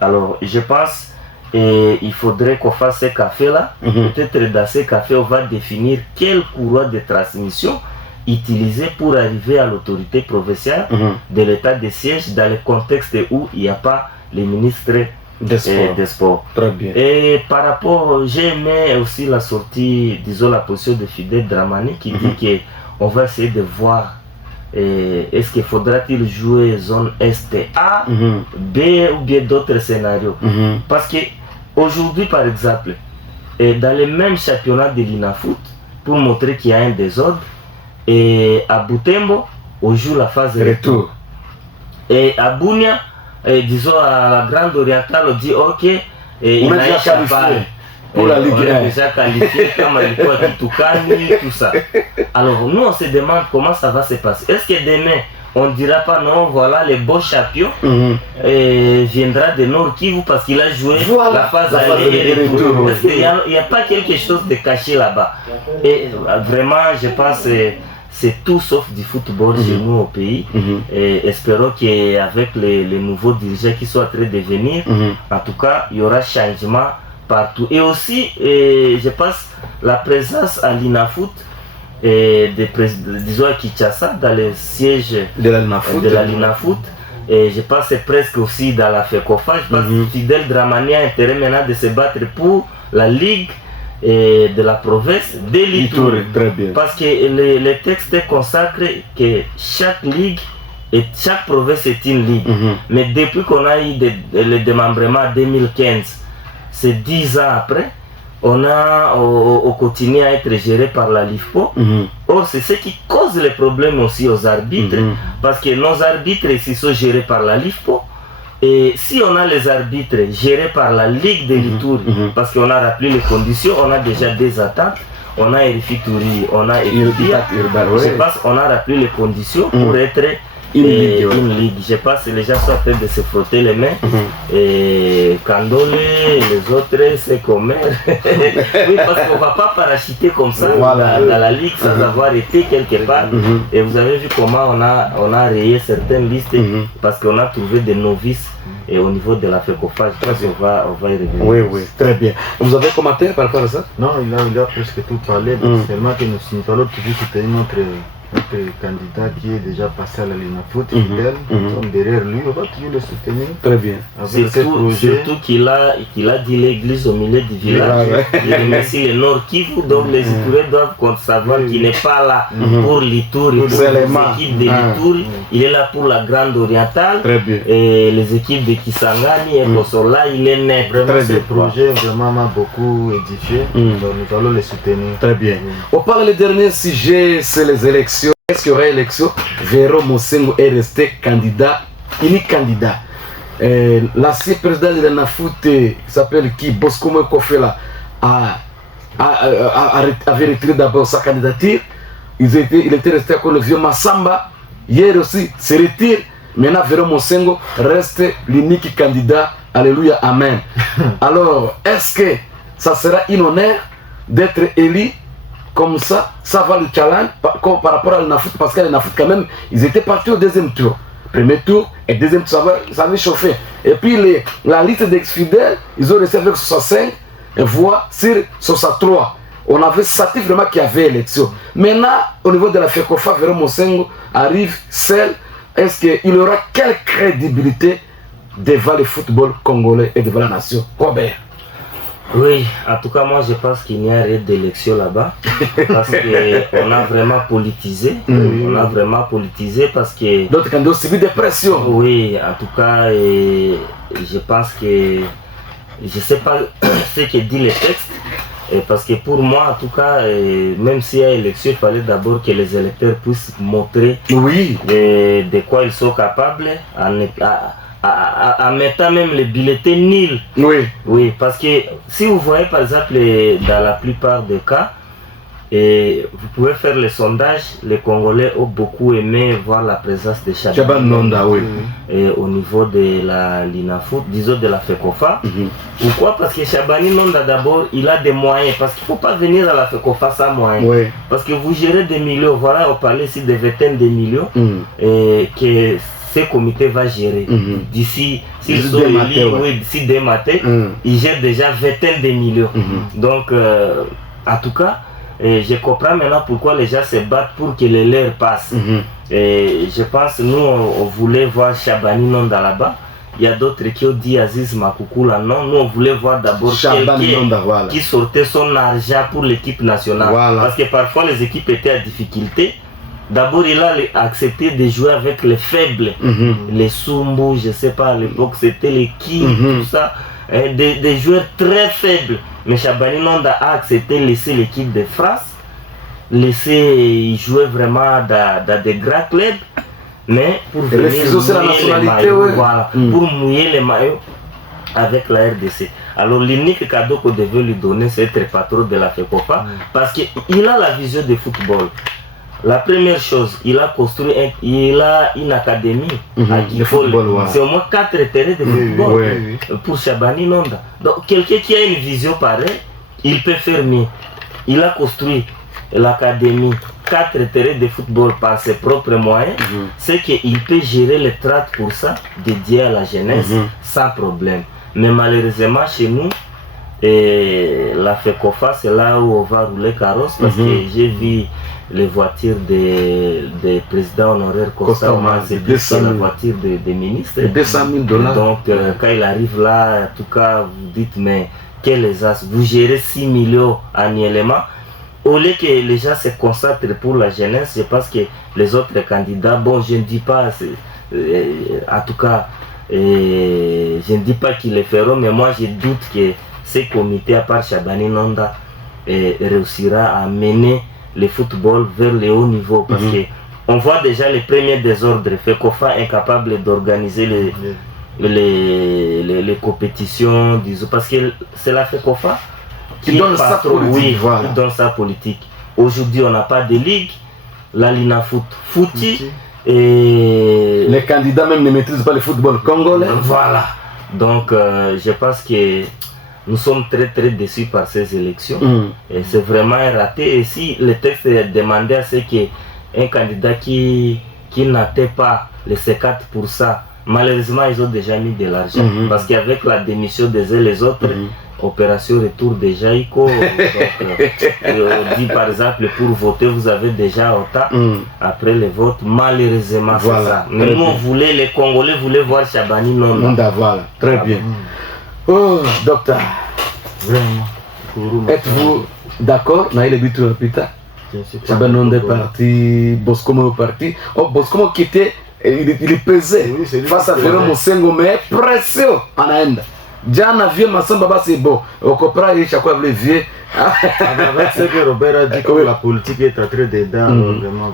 Alors je pense il faudrait qu'on fasse ce café là. Peut-être dans ce café on va définir quelle courroie de transmission utiliser pour arriver à l'autorité provinciale de l'état de siège dans le contexte où il n'y a pas les ministres des sports. Très bien. Et par rapport, j'ai aimé aussi la sortie, disons la position de Fidel Dramani qui dit qu'on va essayer de voir est-ce qu'il faudra-t-il jouer zone Est A, B ou bien d'autres scénarios. Parce que aujourd'hui par exemple, dans les mêmes championnats de l'INAFOOT, pour montrer qu'il y a un désordre, et à Butembo, on joue la phase retour. Et à Bunia, disons à la Grande Orientale, on dit ok, on a déjà qualifié pour la Ligue 1. On a déjà qualifié comme Aliko Kitukani, tout ça. Alors nous on se demande comment ça va se passer. Est-ce que demain on ne dira pas non, voilà le beau champion viendra de Nord Kivu parce qu'il a joué la phase aller et retour. Parce qu'il n'y a pas quelque chose de caché là-bas. Et vraiment je pense c'est tout sauf du football chez nous au pays. Et espérons qu'avec les nouveaux dirigeants qui sont en train de venir, en tout cas il y aura changement partout. Et aussi, je pense, la présence à l'INAFOOT, disons à Kinshasa, dans le siège de la l'INAFOOT, et je pense c'est presque aussi dans la FECOFA. Je pense que Fidel Dramani a intérêt maintenant de se battre pour la Ligue de la province de l'Ituri. Parce que les textes consacrent que chaque ligue et chaque province est une ligue. Mais depuis qu'on a eu le démembrement en 2015, c'est 10 ans après, on continue à être géré par la LIFPO. Or, c'est ce qui cause les problèmes aussi aux arbitres, parce que nos arbitres ici sont gérés par la LIFPO. Et si on a les arbitres gérés par la Ligue de l'Ituri, parce qu'on a rappelé les conditions, on a déjà des attentes, on a Erifi Touri, on a Erifia, je pense qu'on a rappelé les conditions pour être une ligue. Je pense que les gens sont en train de se frotter les mains. Et Kandole, les autres, c'est comme oui, parce qu'on ne va pas parachuter comme ça dans la ligue sans avoir été quelque part. Et vous avez vu comment on a rayé certaines listes parce qu'on a trouvé des novices et au niveau de la FECOFA. Je pense qu'on va y revenir. Oui, très bien. Vous avez un commentaire par rapport à ça? Non, il a presque tout parlé. Seulement que nous allons toujours soutenir notre candidat qui est déjà passé à la LINAFOOT, Fidel, nous sommes derrière lui, on va toujours le soutenir. Très bien. Surtout qu'il a dit l'église au milieu du village. Il remercie le Nord Kivu, donc les Itouriens doivent savoir qu'il n'est pas là pour l'Ituri, pour les équipes de l'Ituri, il est là pour la Grande Orientale, et les équipes de Kisangani et Kosola, il est net. Vraiment, ce projet vraiment m'a beaucoup édifié, donc nous allons le soutenir. Très bien. On parle du dernier sujet, c'est les élections. Est-ce qu'il y aura élection? Véro Mosengo est resté candidat, unique candidat. L'ancien président de l'INAFOOT, qui s'appelle Bosco Mokofela, avait retiré d'abord sa candidature. Il était resté avec le vieux Massamba. Hier aussi, se retire. Maintenant, Véro Mosengo reste l'unique candidat. Alléluia, Amen. Alors, est-ce que ça sera un honneur d'être élu comme ça va le challenge par rapport à l'INAFOOT, parce que l'INAFOOT quand même, ils étaient partis au deuxième tour. Premier tour et deuxième tour, ça avait chauffé. Et puis la liste d'ex-fidèles, ils ont resté avec 65 voix sur 63. On avait senti vraiment qu'il y avait élection. Maintenant, au niveau de la FECOFA, Véro Mosengo arrive seul. Est-ce qu'il aura quelle crédibilité devant le football congolais et devant la nation? Robert? Oui, en tout cas, moi je pense qu'il n'y a rien d'élection là-bas parce qu'on a vraiment politisé. On a vraiment politisé parce que. D'autres candidats ont subi des pressions. Oui, en tout cas, je pense que. Je ne sais pas ce que dit le texte, parce que pour moi, en tout cas, même s'il y a élection, il fallait d'abord que les électeurs puissent montrer de quoi ils sont capables en mettant même les bulletins nuls. Oui, parce que si vous voyez par exemple dans la plupart des cas, vous pouvez faire le sondage, les Congolais ont beaucoup aimé voir la présence de Chabani Nonda au niveau de la LINAFOOT, disons de la FECOFA. Pourquoi? Parce que Chabani Nonda d'abord, il a des moyens, parce qu'il ne faut pas venir à la FECOFA sans moyens. Parce que vous gérez des millions, voilà, on parlait ici de vingtaines de millions, que ce comité va gérer. D'ici, s'ils sont élus, d'ici dès matin, ils gèrent déjà vingtaine de millions. Donc, en tout cas, je comprends maintenant pourquoi les gens se battent pour que les leurs passent. Et je pense que nous, on voulait voir Chabani Nonda là-bas. Il y a d'autres qui ont dit Aziz Makoukoula non. Nous, on voulait voir d'abord quelqu'un qui sortait son argent pour l'équipe nationale. Parce que parfois, les équipes étaient à difficulté. D'abord, il a accepté de jouer avec les faibles, les Sumbu, je ne sais pas, à l'époque c'était les King, tout ça, des joueurs très faibles. Mais Chabani Nonda a accepté de laisser l'équipe de France, laisser jouer vraiment dans des grands clubs, mais pour venir mouiller les maillots, pour mouiller les maillots avec la RDC. Alors l'unique cadeau qu'on devait lui donner, c'est être patron de la FECOFA, parce qu'il a la vision de football. La première chose, il a construit une académie à Kifol. C'est au moins 4 terrains de football pour Chabani Nonda. Donc quelqu'un qui a une vision pareille, il peut faire mieux. Il a construit l'académie, 4 terrains de football par ses propres moyens. C'est qu'il peut gérer les 30% dédiés à la jeunesse sans problème. Mais malheureusement chez nous, Et la FECOFA, c'est là où on va rouler carrosse parce que j'ai vu les voitures des présidents honoraires Costa Oman, c'est la voiture des ministres. $200,000. Donc, quand il arrive là, en tout cas, vous dites, mais quel as, vous gérez 6 millions annuellement. Au lieu que les gens se concentrent pour la jeunesse, je pense que les autres candidats, bon, je ne dis pas, en tout cas, je ne dis pas qu'ils le feront, mais moi je doute que ces comités, à part Chabani Nonda, réussira à mener le football vers le haut niveau parce que on voit déjà les premiers désordres. FECOFA incapable d'organiser les compétitions, disons, parce que c'est la FECOFA qui donne sa politique. Voilà. Qui donne sa politique. Aujourd'hui, on n'a pas de ligue. La Linafoot fouti. Et les candidats même ne maîtrisent pas le football congolais. Voilà. Donc, je pense que nous sommes très très déçus par ces élections. Et c'est vraiment un raté. Et si le texte demandait à ce qu'un candidat qui n'atteint pas les 54%, malheureusement ils ont déjà mis de l'argent. Parce qu'avec la démission des uns les autres, opération retour de Jaïko, dit par exemple pour voter vous avez déjà autant après le vote, malheureusement voilà, c'est ça. Mais nous on voulait, les Congolais voulaient voir Chabani Nonda. Voilà, très bien. Oh, docteur, vraiment, êtes-vous d'accord? Naïle Bitou Pita, Chabani Nonda est parti, Boscomo est parti. Oh, Boscomo qui était, il pesait face à Ferro Mosengo, mais pressé en Inde. Jana vieux Massamba Baba c'est bon. Au Copra et chaque fois le vieux. Avec ce que Robert a dit que la politique est entrée dedans, vraiment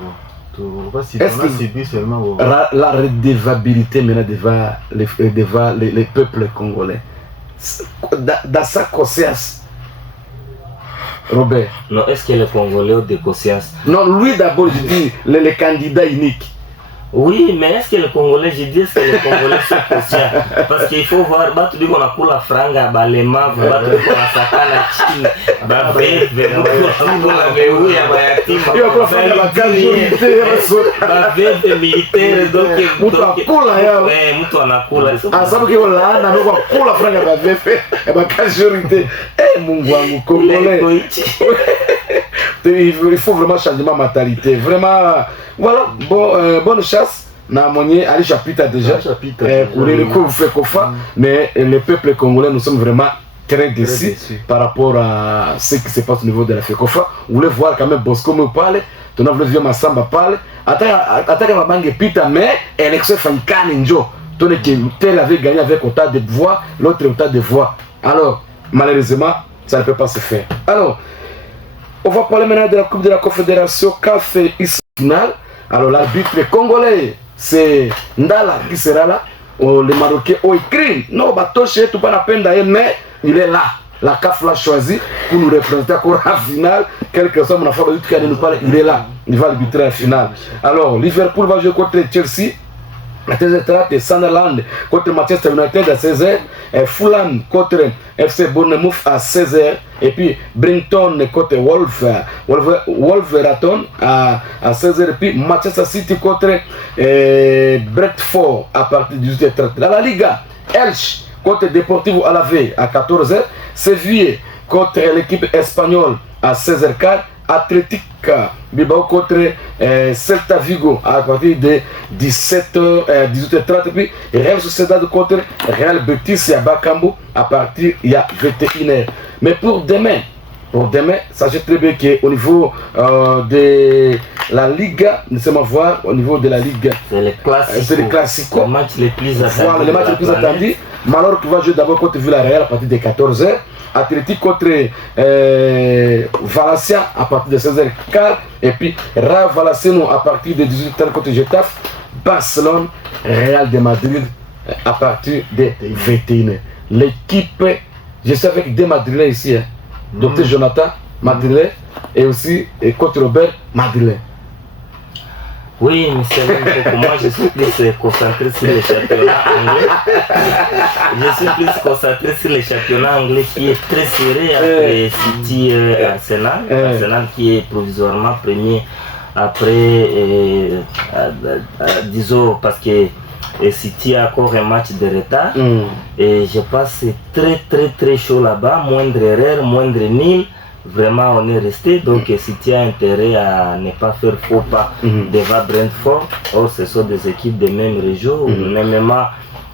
bon. Est-ce que subi seulement bon. La redevabilité maintenant devant les peuples congolais. Dans sa conscience. Robert. Non, est-ce que les Congolais ont des consciences? Non, lui d'abord, je dis les candidats uniques. Oui, mais est-ce que les Congolais, je dis, est-ce que les Congolais sont conscients? Parce qu'il faut voir, tu dis qu'on a pour la franga, les mains, tu dis qu'on a saka la chine, militaire, donc mtu anakula. Ah, sababu que la na kwa kula franga ba vefe, ba majorité. Mungu wangu Congolais. Il faut vraiment changer ma mentalité. Vraiment, voilà, bonne chasse. Na monier Ali Chapita déjà. Pour le coup, vous faites Kofa. Mais le peuple congolais, nous sommes vraiment très déçus par rapport à ce qui se passe au niveau de la FECOFA. Vous voulez voir quand même Bosco me parle. Tu n'as vu Massamba parle. Attaque ma banque Pita, mais élection Fankane Njo. Tel avait gagné avec autant de voix, l'autre autant de voix. Alors, malheureusement, ça ne peut pas se faire. Alors, on va parler maintenant de la Coupe de la Confédération CAF finale. Alors l'arbitre congolais, c'est Ndala qui sera là. Les Marocains ont écrit, non, Batoche, tout pas la peine d'ailleurs, mais il est là. La CAF l'a choisi pour nous représenter encore en finale. Quelque chose, mon enfant, il est là. Il va arbitrer la finale. Alors, Liverpool va jouer contre Chelsea. À 13h30, Sunderland contre Manchester United à 16h, Fulham contre FC Bournemouth à 16h, et puis Brighton contre Wolverhampton à 16h, et puis Manchester City contre Brentford à partir de 18h30. Dans la Liga, Elche contre Deportivo Alavés à 14h, Séville contre l'équipe espagnole à 16h15, Athletic Bilbao contre Celta Vigo à partir de 18h30, puis Real Sociedad contre Real Betis à Bakambu à partir de 21h. Mais pour demain, sachez très bien qu'au niveau de la Liga, nous sommes à voir au niveau de la Liga, c'est le classico. Le match le plus attendu. Voilà, le match le plus attendu. Mallorca va jouer d'abord contre Villarreal à partir de 14h. Athletic contre Valencia à partir de 16h15, et puis Rayo Vallecano à partir de 18h contre Getafe, Barcelone, Real de Madrid à partir de 21h. L'équipe, je suis avec des Madrilènes ici, Dr Jonathan Madrilène et aussi coach Robert Madrilène. Oui, mais c'est même pour moi, je suis plus concentré sur les championnats anglais. Je suis plus concentré sur les championnats anglais qui est très serré après City Arsenal. Arsenal qui est provisoirement premier après, disons, parce que et City a encore un match de retard. Et je pense que c'est très chaud là-bas, moindre erreur, moindre nul. Vraiment, on est resté, donc City a intérêt à ne pas faire faux pas devant Brentford. Or, ce sont des équipes de même région, même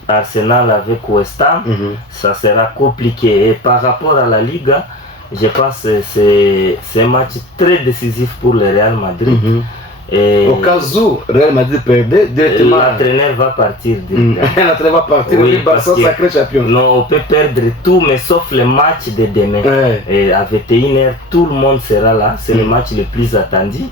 Arsenal avec West Ham, ça sera compliqué. Et par rapport à la Liga, je pense que c'est un match très décisif pour le Real Madrid. Et au cas où Real Madrid perdait, l'entraîneur va partir. L'entraîneur va partir, oui, le Barça sacré champion. Non, on peut perdre tout, mais sauf le match de demain. Et à 21h, tout le monde sera là. C'est le match le plus attendu.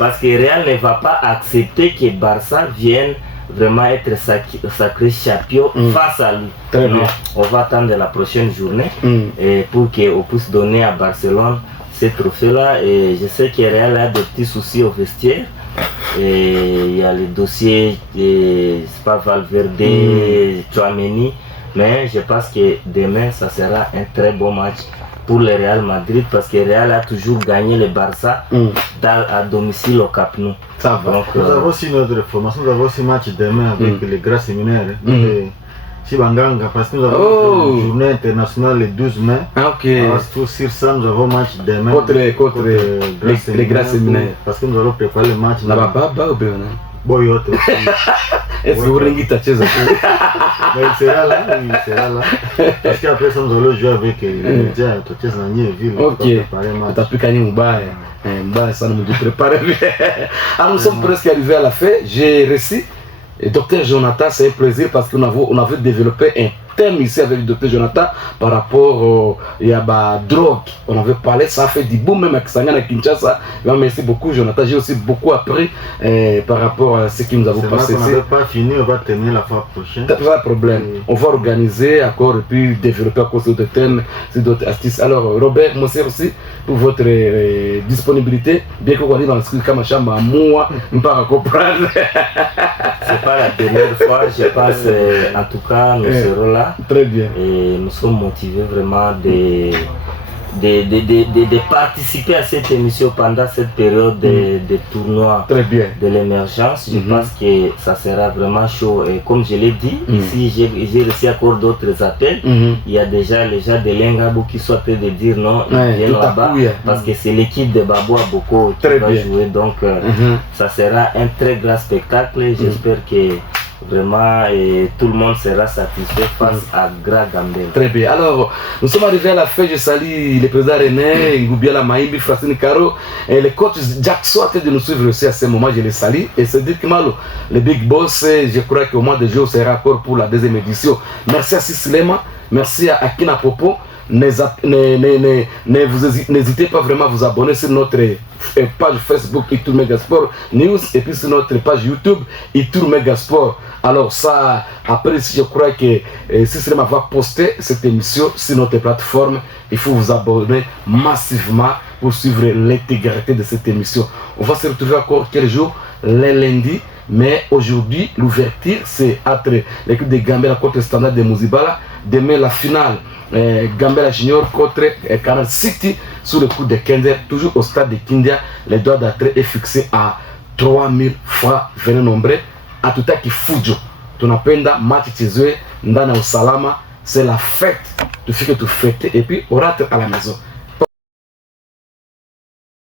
Parce que Real ne va pas accepter que Barça vienne vraiment être sacré champion face à lui. Non, on va attendre la prochaine journée et pour qu'on puisse donner à Barcelone ce trophée-là. Et je sais que Real a des petits soucis au vestiaire. Et il y a le dossier, c'est pas Valverde, Tchouaméni, mais je pense que demain ça sera un très bon match pour le Real Madrid parce que Real a toujours gagné le Barça à domicile au Camp Nou. Ça va. Donc, nous avons aussi notre formation, nous avons aussi match demain avec les grands séminaires. Si Banganga, parce que nous avons une journée internationale le 12 mai. Sur ça, nous avons match demain contre les grands séminaires. Parce que nous allons préparer le match. Est-ce que vous ringez ta chaise? Mais il sera là, Parce qu'après ça, nous allons jouer avec les médias, ta chaise dans Niéville. Ok, tu as pu gagner Mbaye. Ça nous prépare. Alors nous sommes presque arrivés à la fin. J'ai réussi. Et Dr Jonathan, c'est un plaisir parce qu'on avait développé un thème ici avec le Dr Jonathan par rapport à drogue. On avait parlé, ça a fait du boom même avec Sangana Kinshasa. Merci beaucoup Jonathan, j'ai aussi beaucoup appris par rapport à ce que nous avons passé. On n'avait pas fini, on va terminer la fois prochaine. Pas de problème. On va organiser encore et puis développer à cause de thèmes, d'autres astuces. Alors Robert, merci aussi pour votre disponibilité. Bien que vous allez dans le script comme chambre à moi, on ne peut pas comprendre. C'est pas la dernière fois, je pense, en tout cas, nous serons là. Très bien. Et nous sommes motivés vraiment de participer à cette émission pendant cette période de tournoi de l'émergence. Je pense que ça sera vraiment chaud. Et comme je l'ai dit, ici j'ai reçu encore d'autres appels. Il y a déjà les gens de Lengabo qui sont prêts de dire non, ils viennent là-bas parce que c'est l'équipe de Babou Aboko qui va jouer. Donc ça sera un très grand spectacle. J'espère que vraiment tout le monde sera satisfait face à Gra Gambela. Très bien. Alors, nous sommes arrivés à la fin. Je salue le président René, Ngoubiala Maïbi, Francine Caro et le coach Jackson de nous suivre aussi à ce moment. Je les salue. Et c'est dit que Malo, le Big Boss, je crois qu'au mois de juin, on sera encore pour la deuxième édition. Merci à Sislema, merci à Akina Popo. N'hésitez pas vraiment à vous abonner sur notre page Facebook Itour Megasport News et puis sur notre page YouTube Itour Megasport. Alors ça, après je crois que si Sislema va poster cette émission sur notre plateforme, il faut vous abonner massivement pour suivre l'intégralité de cette émission. On va se retrouver encore quel jour? Les lundis. Mais aujourd'hui, l'ouverture, c'est entre l'équipe de Gambela contre le Standard de Mouzibala. Demain, la finale, Gambela Junior contre Canal City sous le coup de Kender, toujours au stade de Kindia. Le droit d'entrée est fixé à 3000 francs. Venez nombreux. À tout à qui fujo. Tu n'appelles match Tizoué, Ndana au Salama. C'est la fête. Tu fais que tu fêtes et puis on rentre à la maison.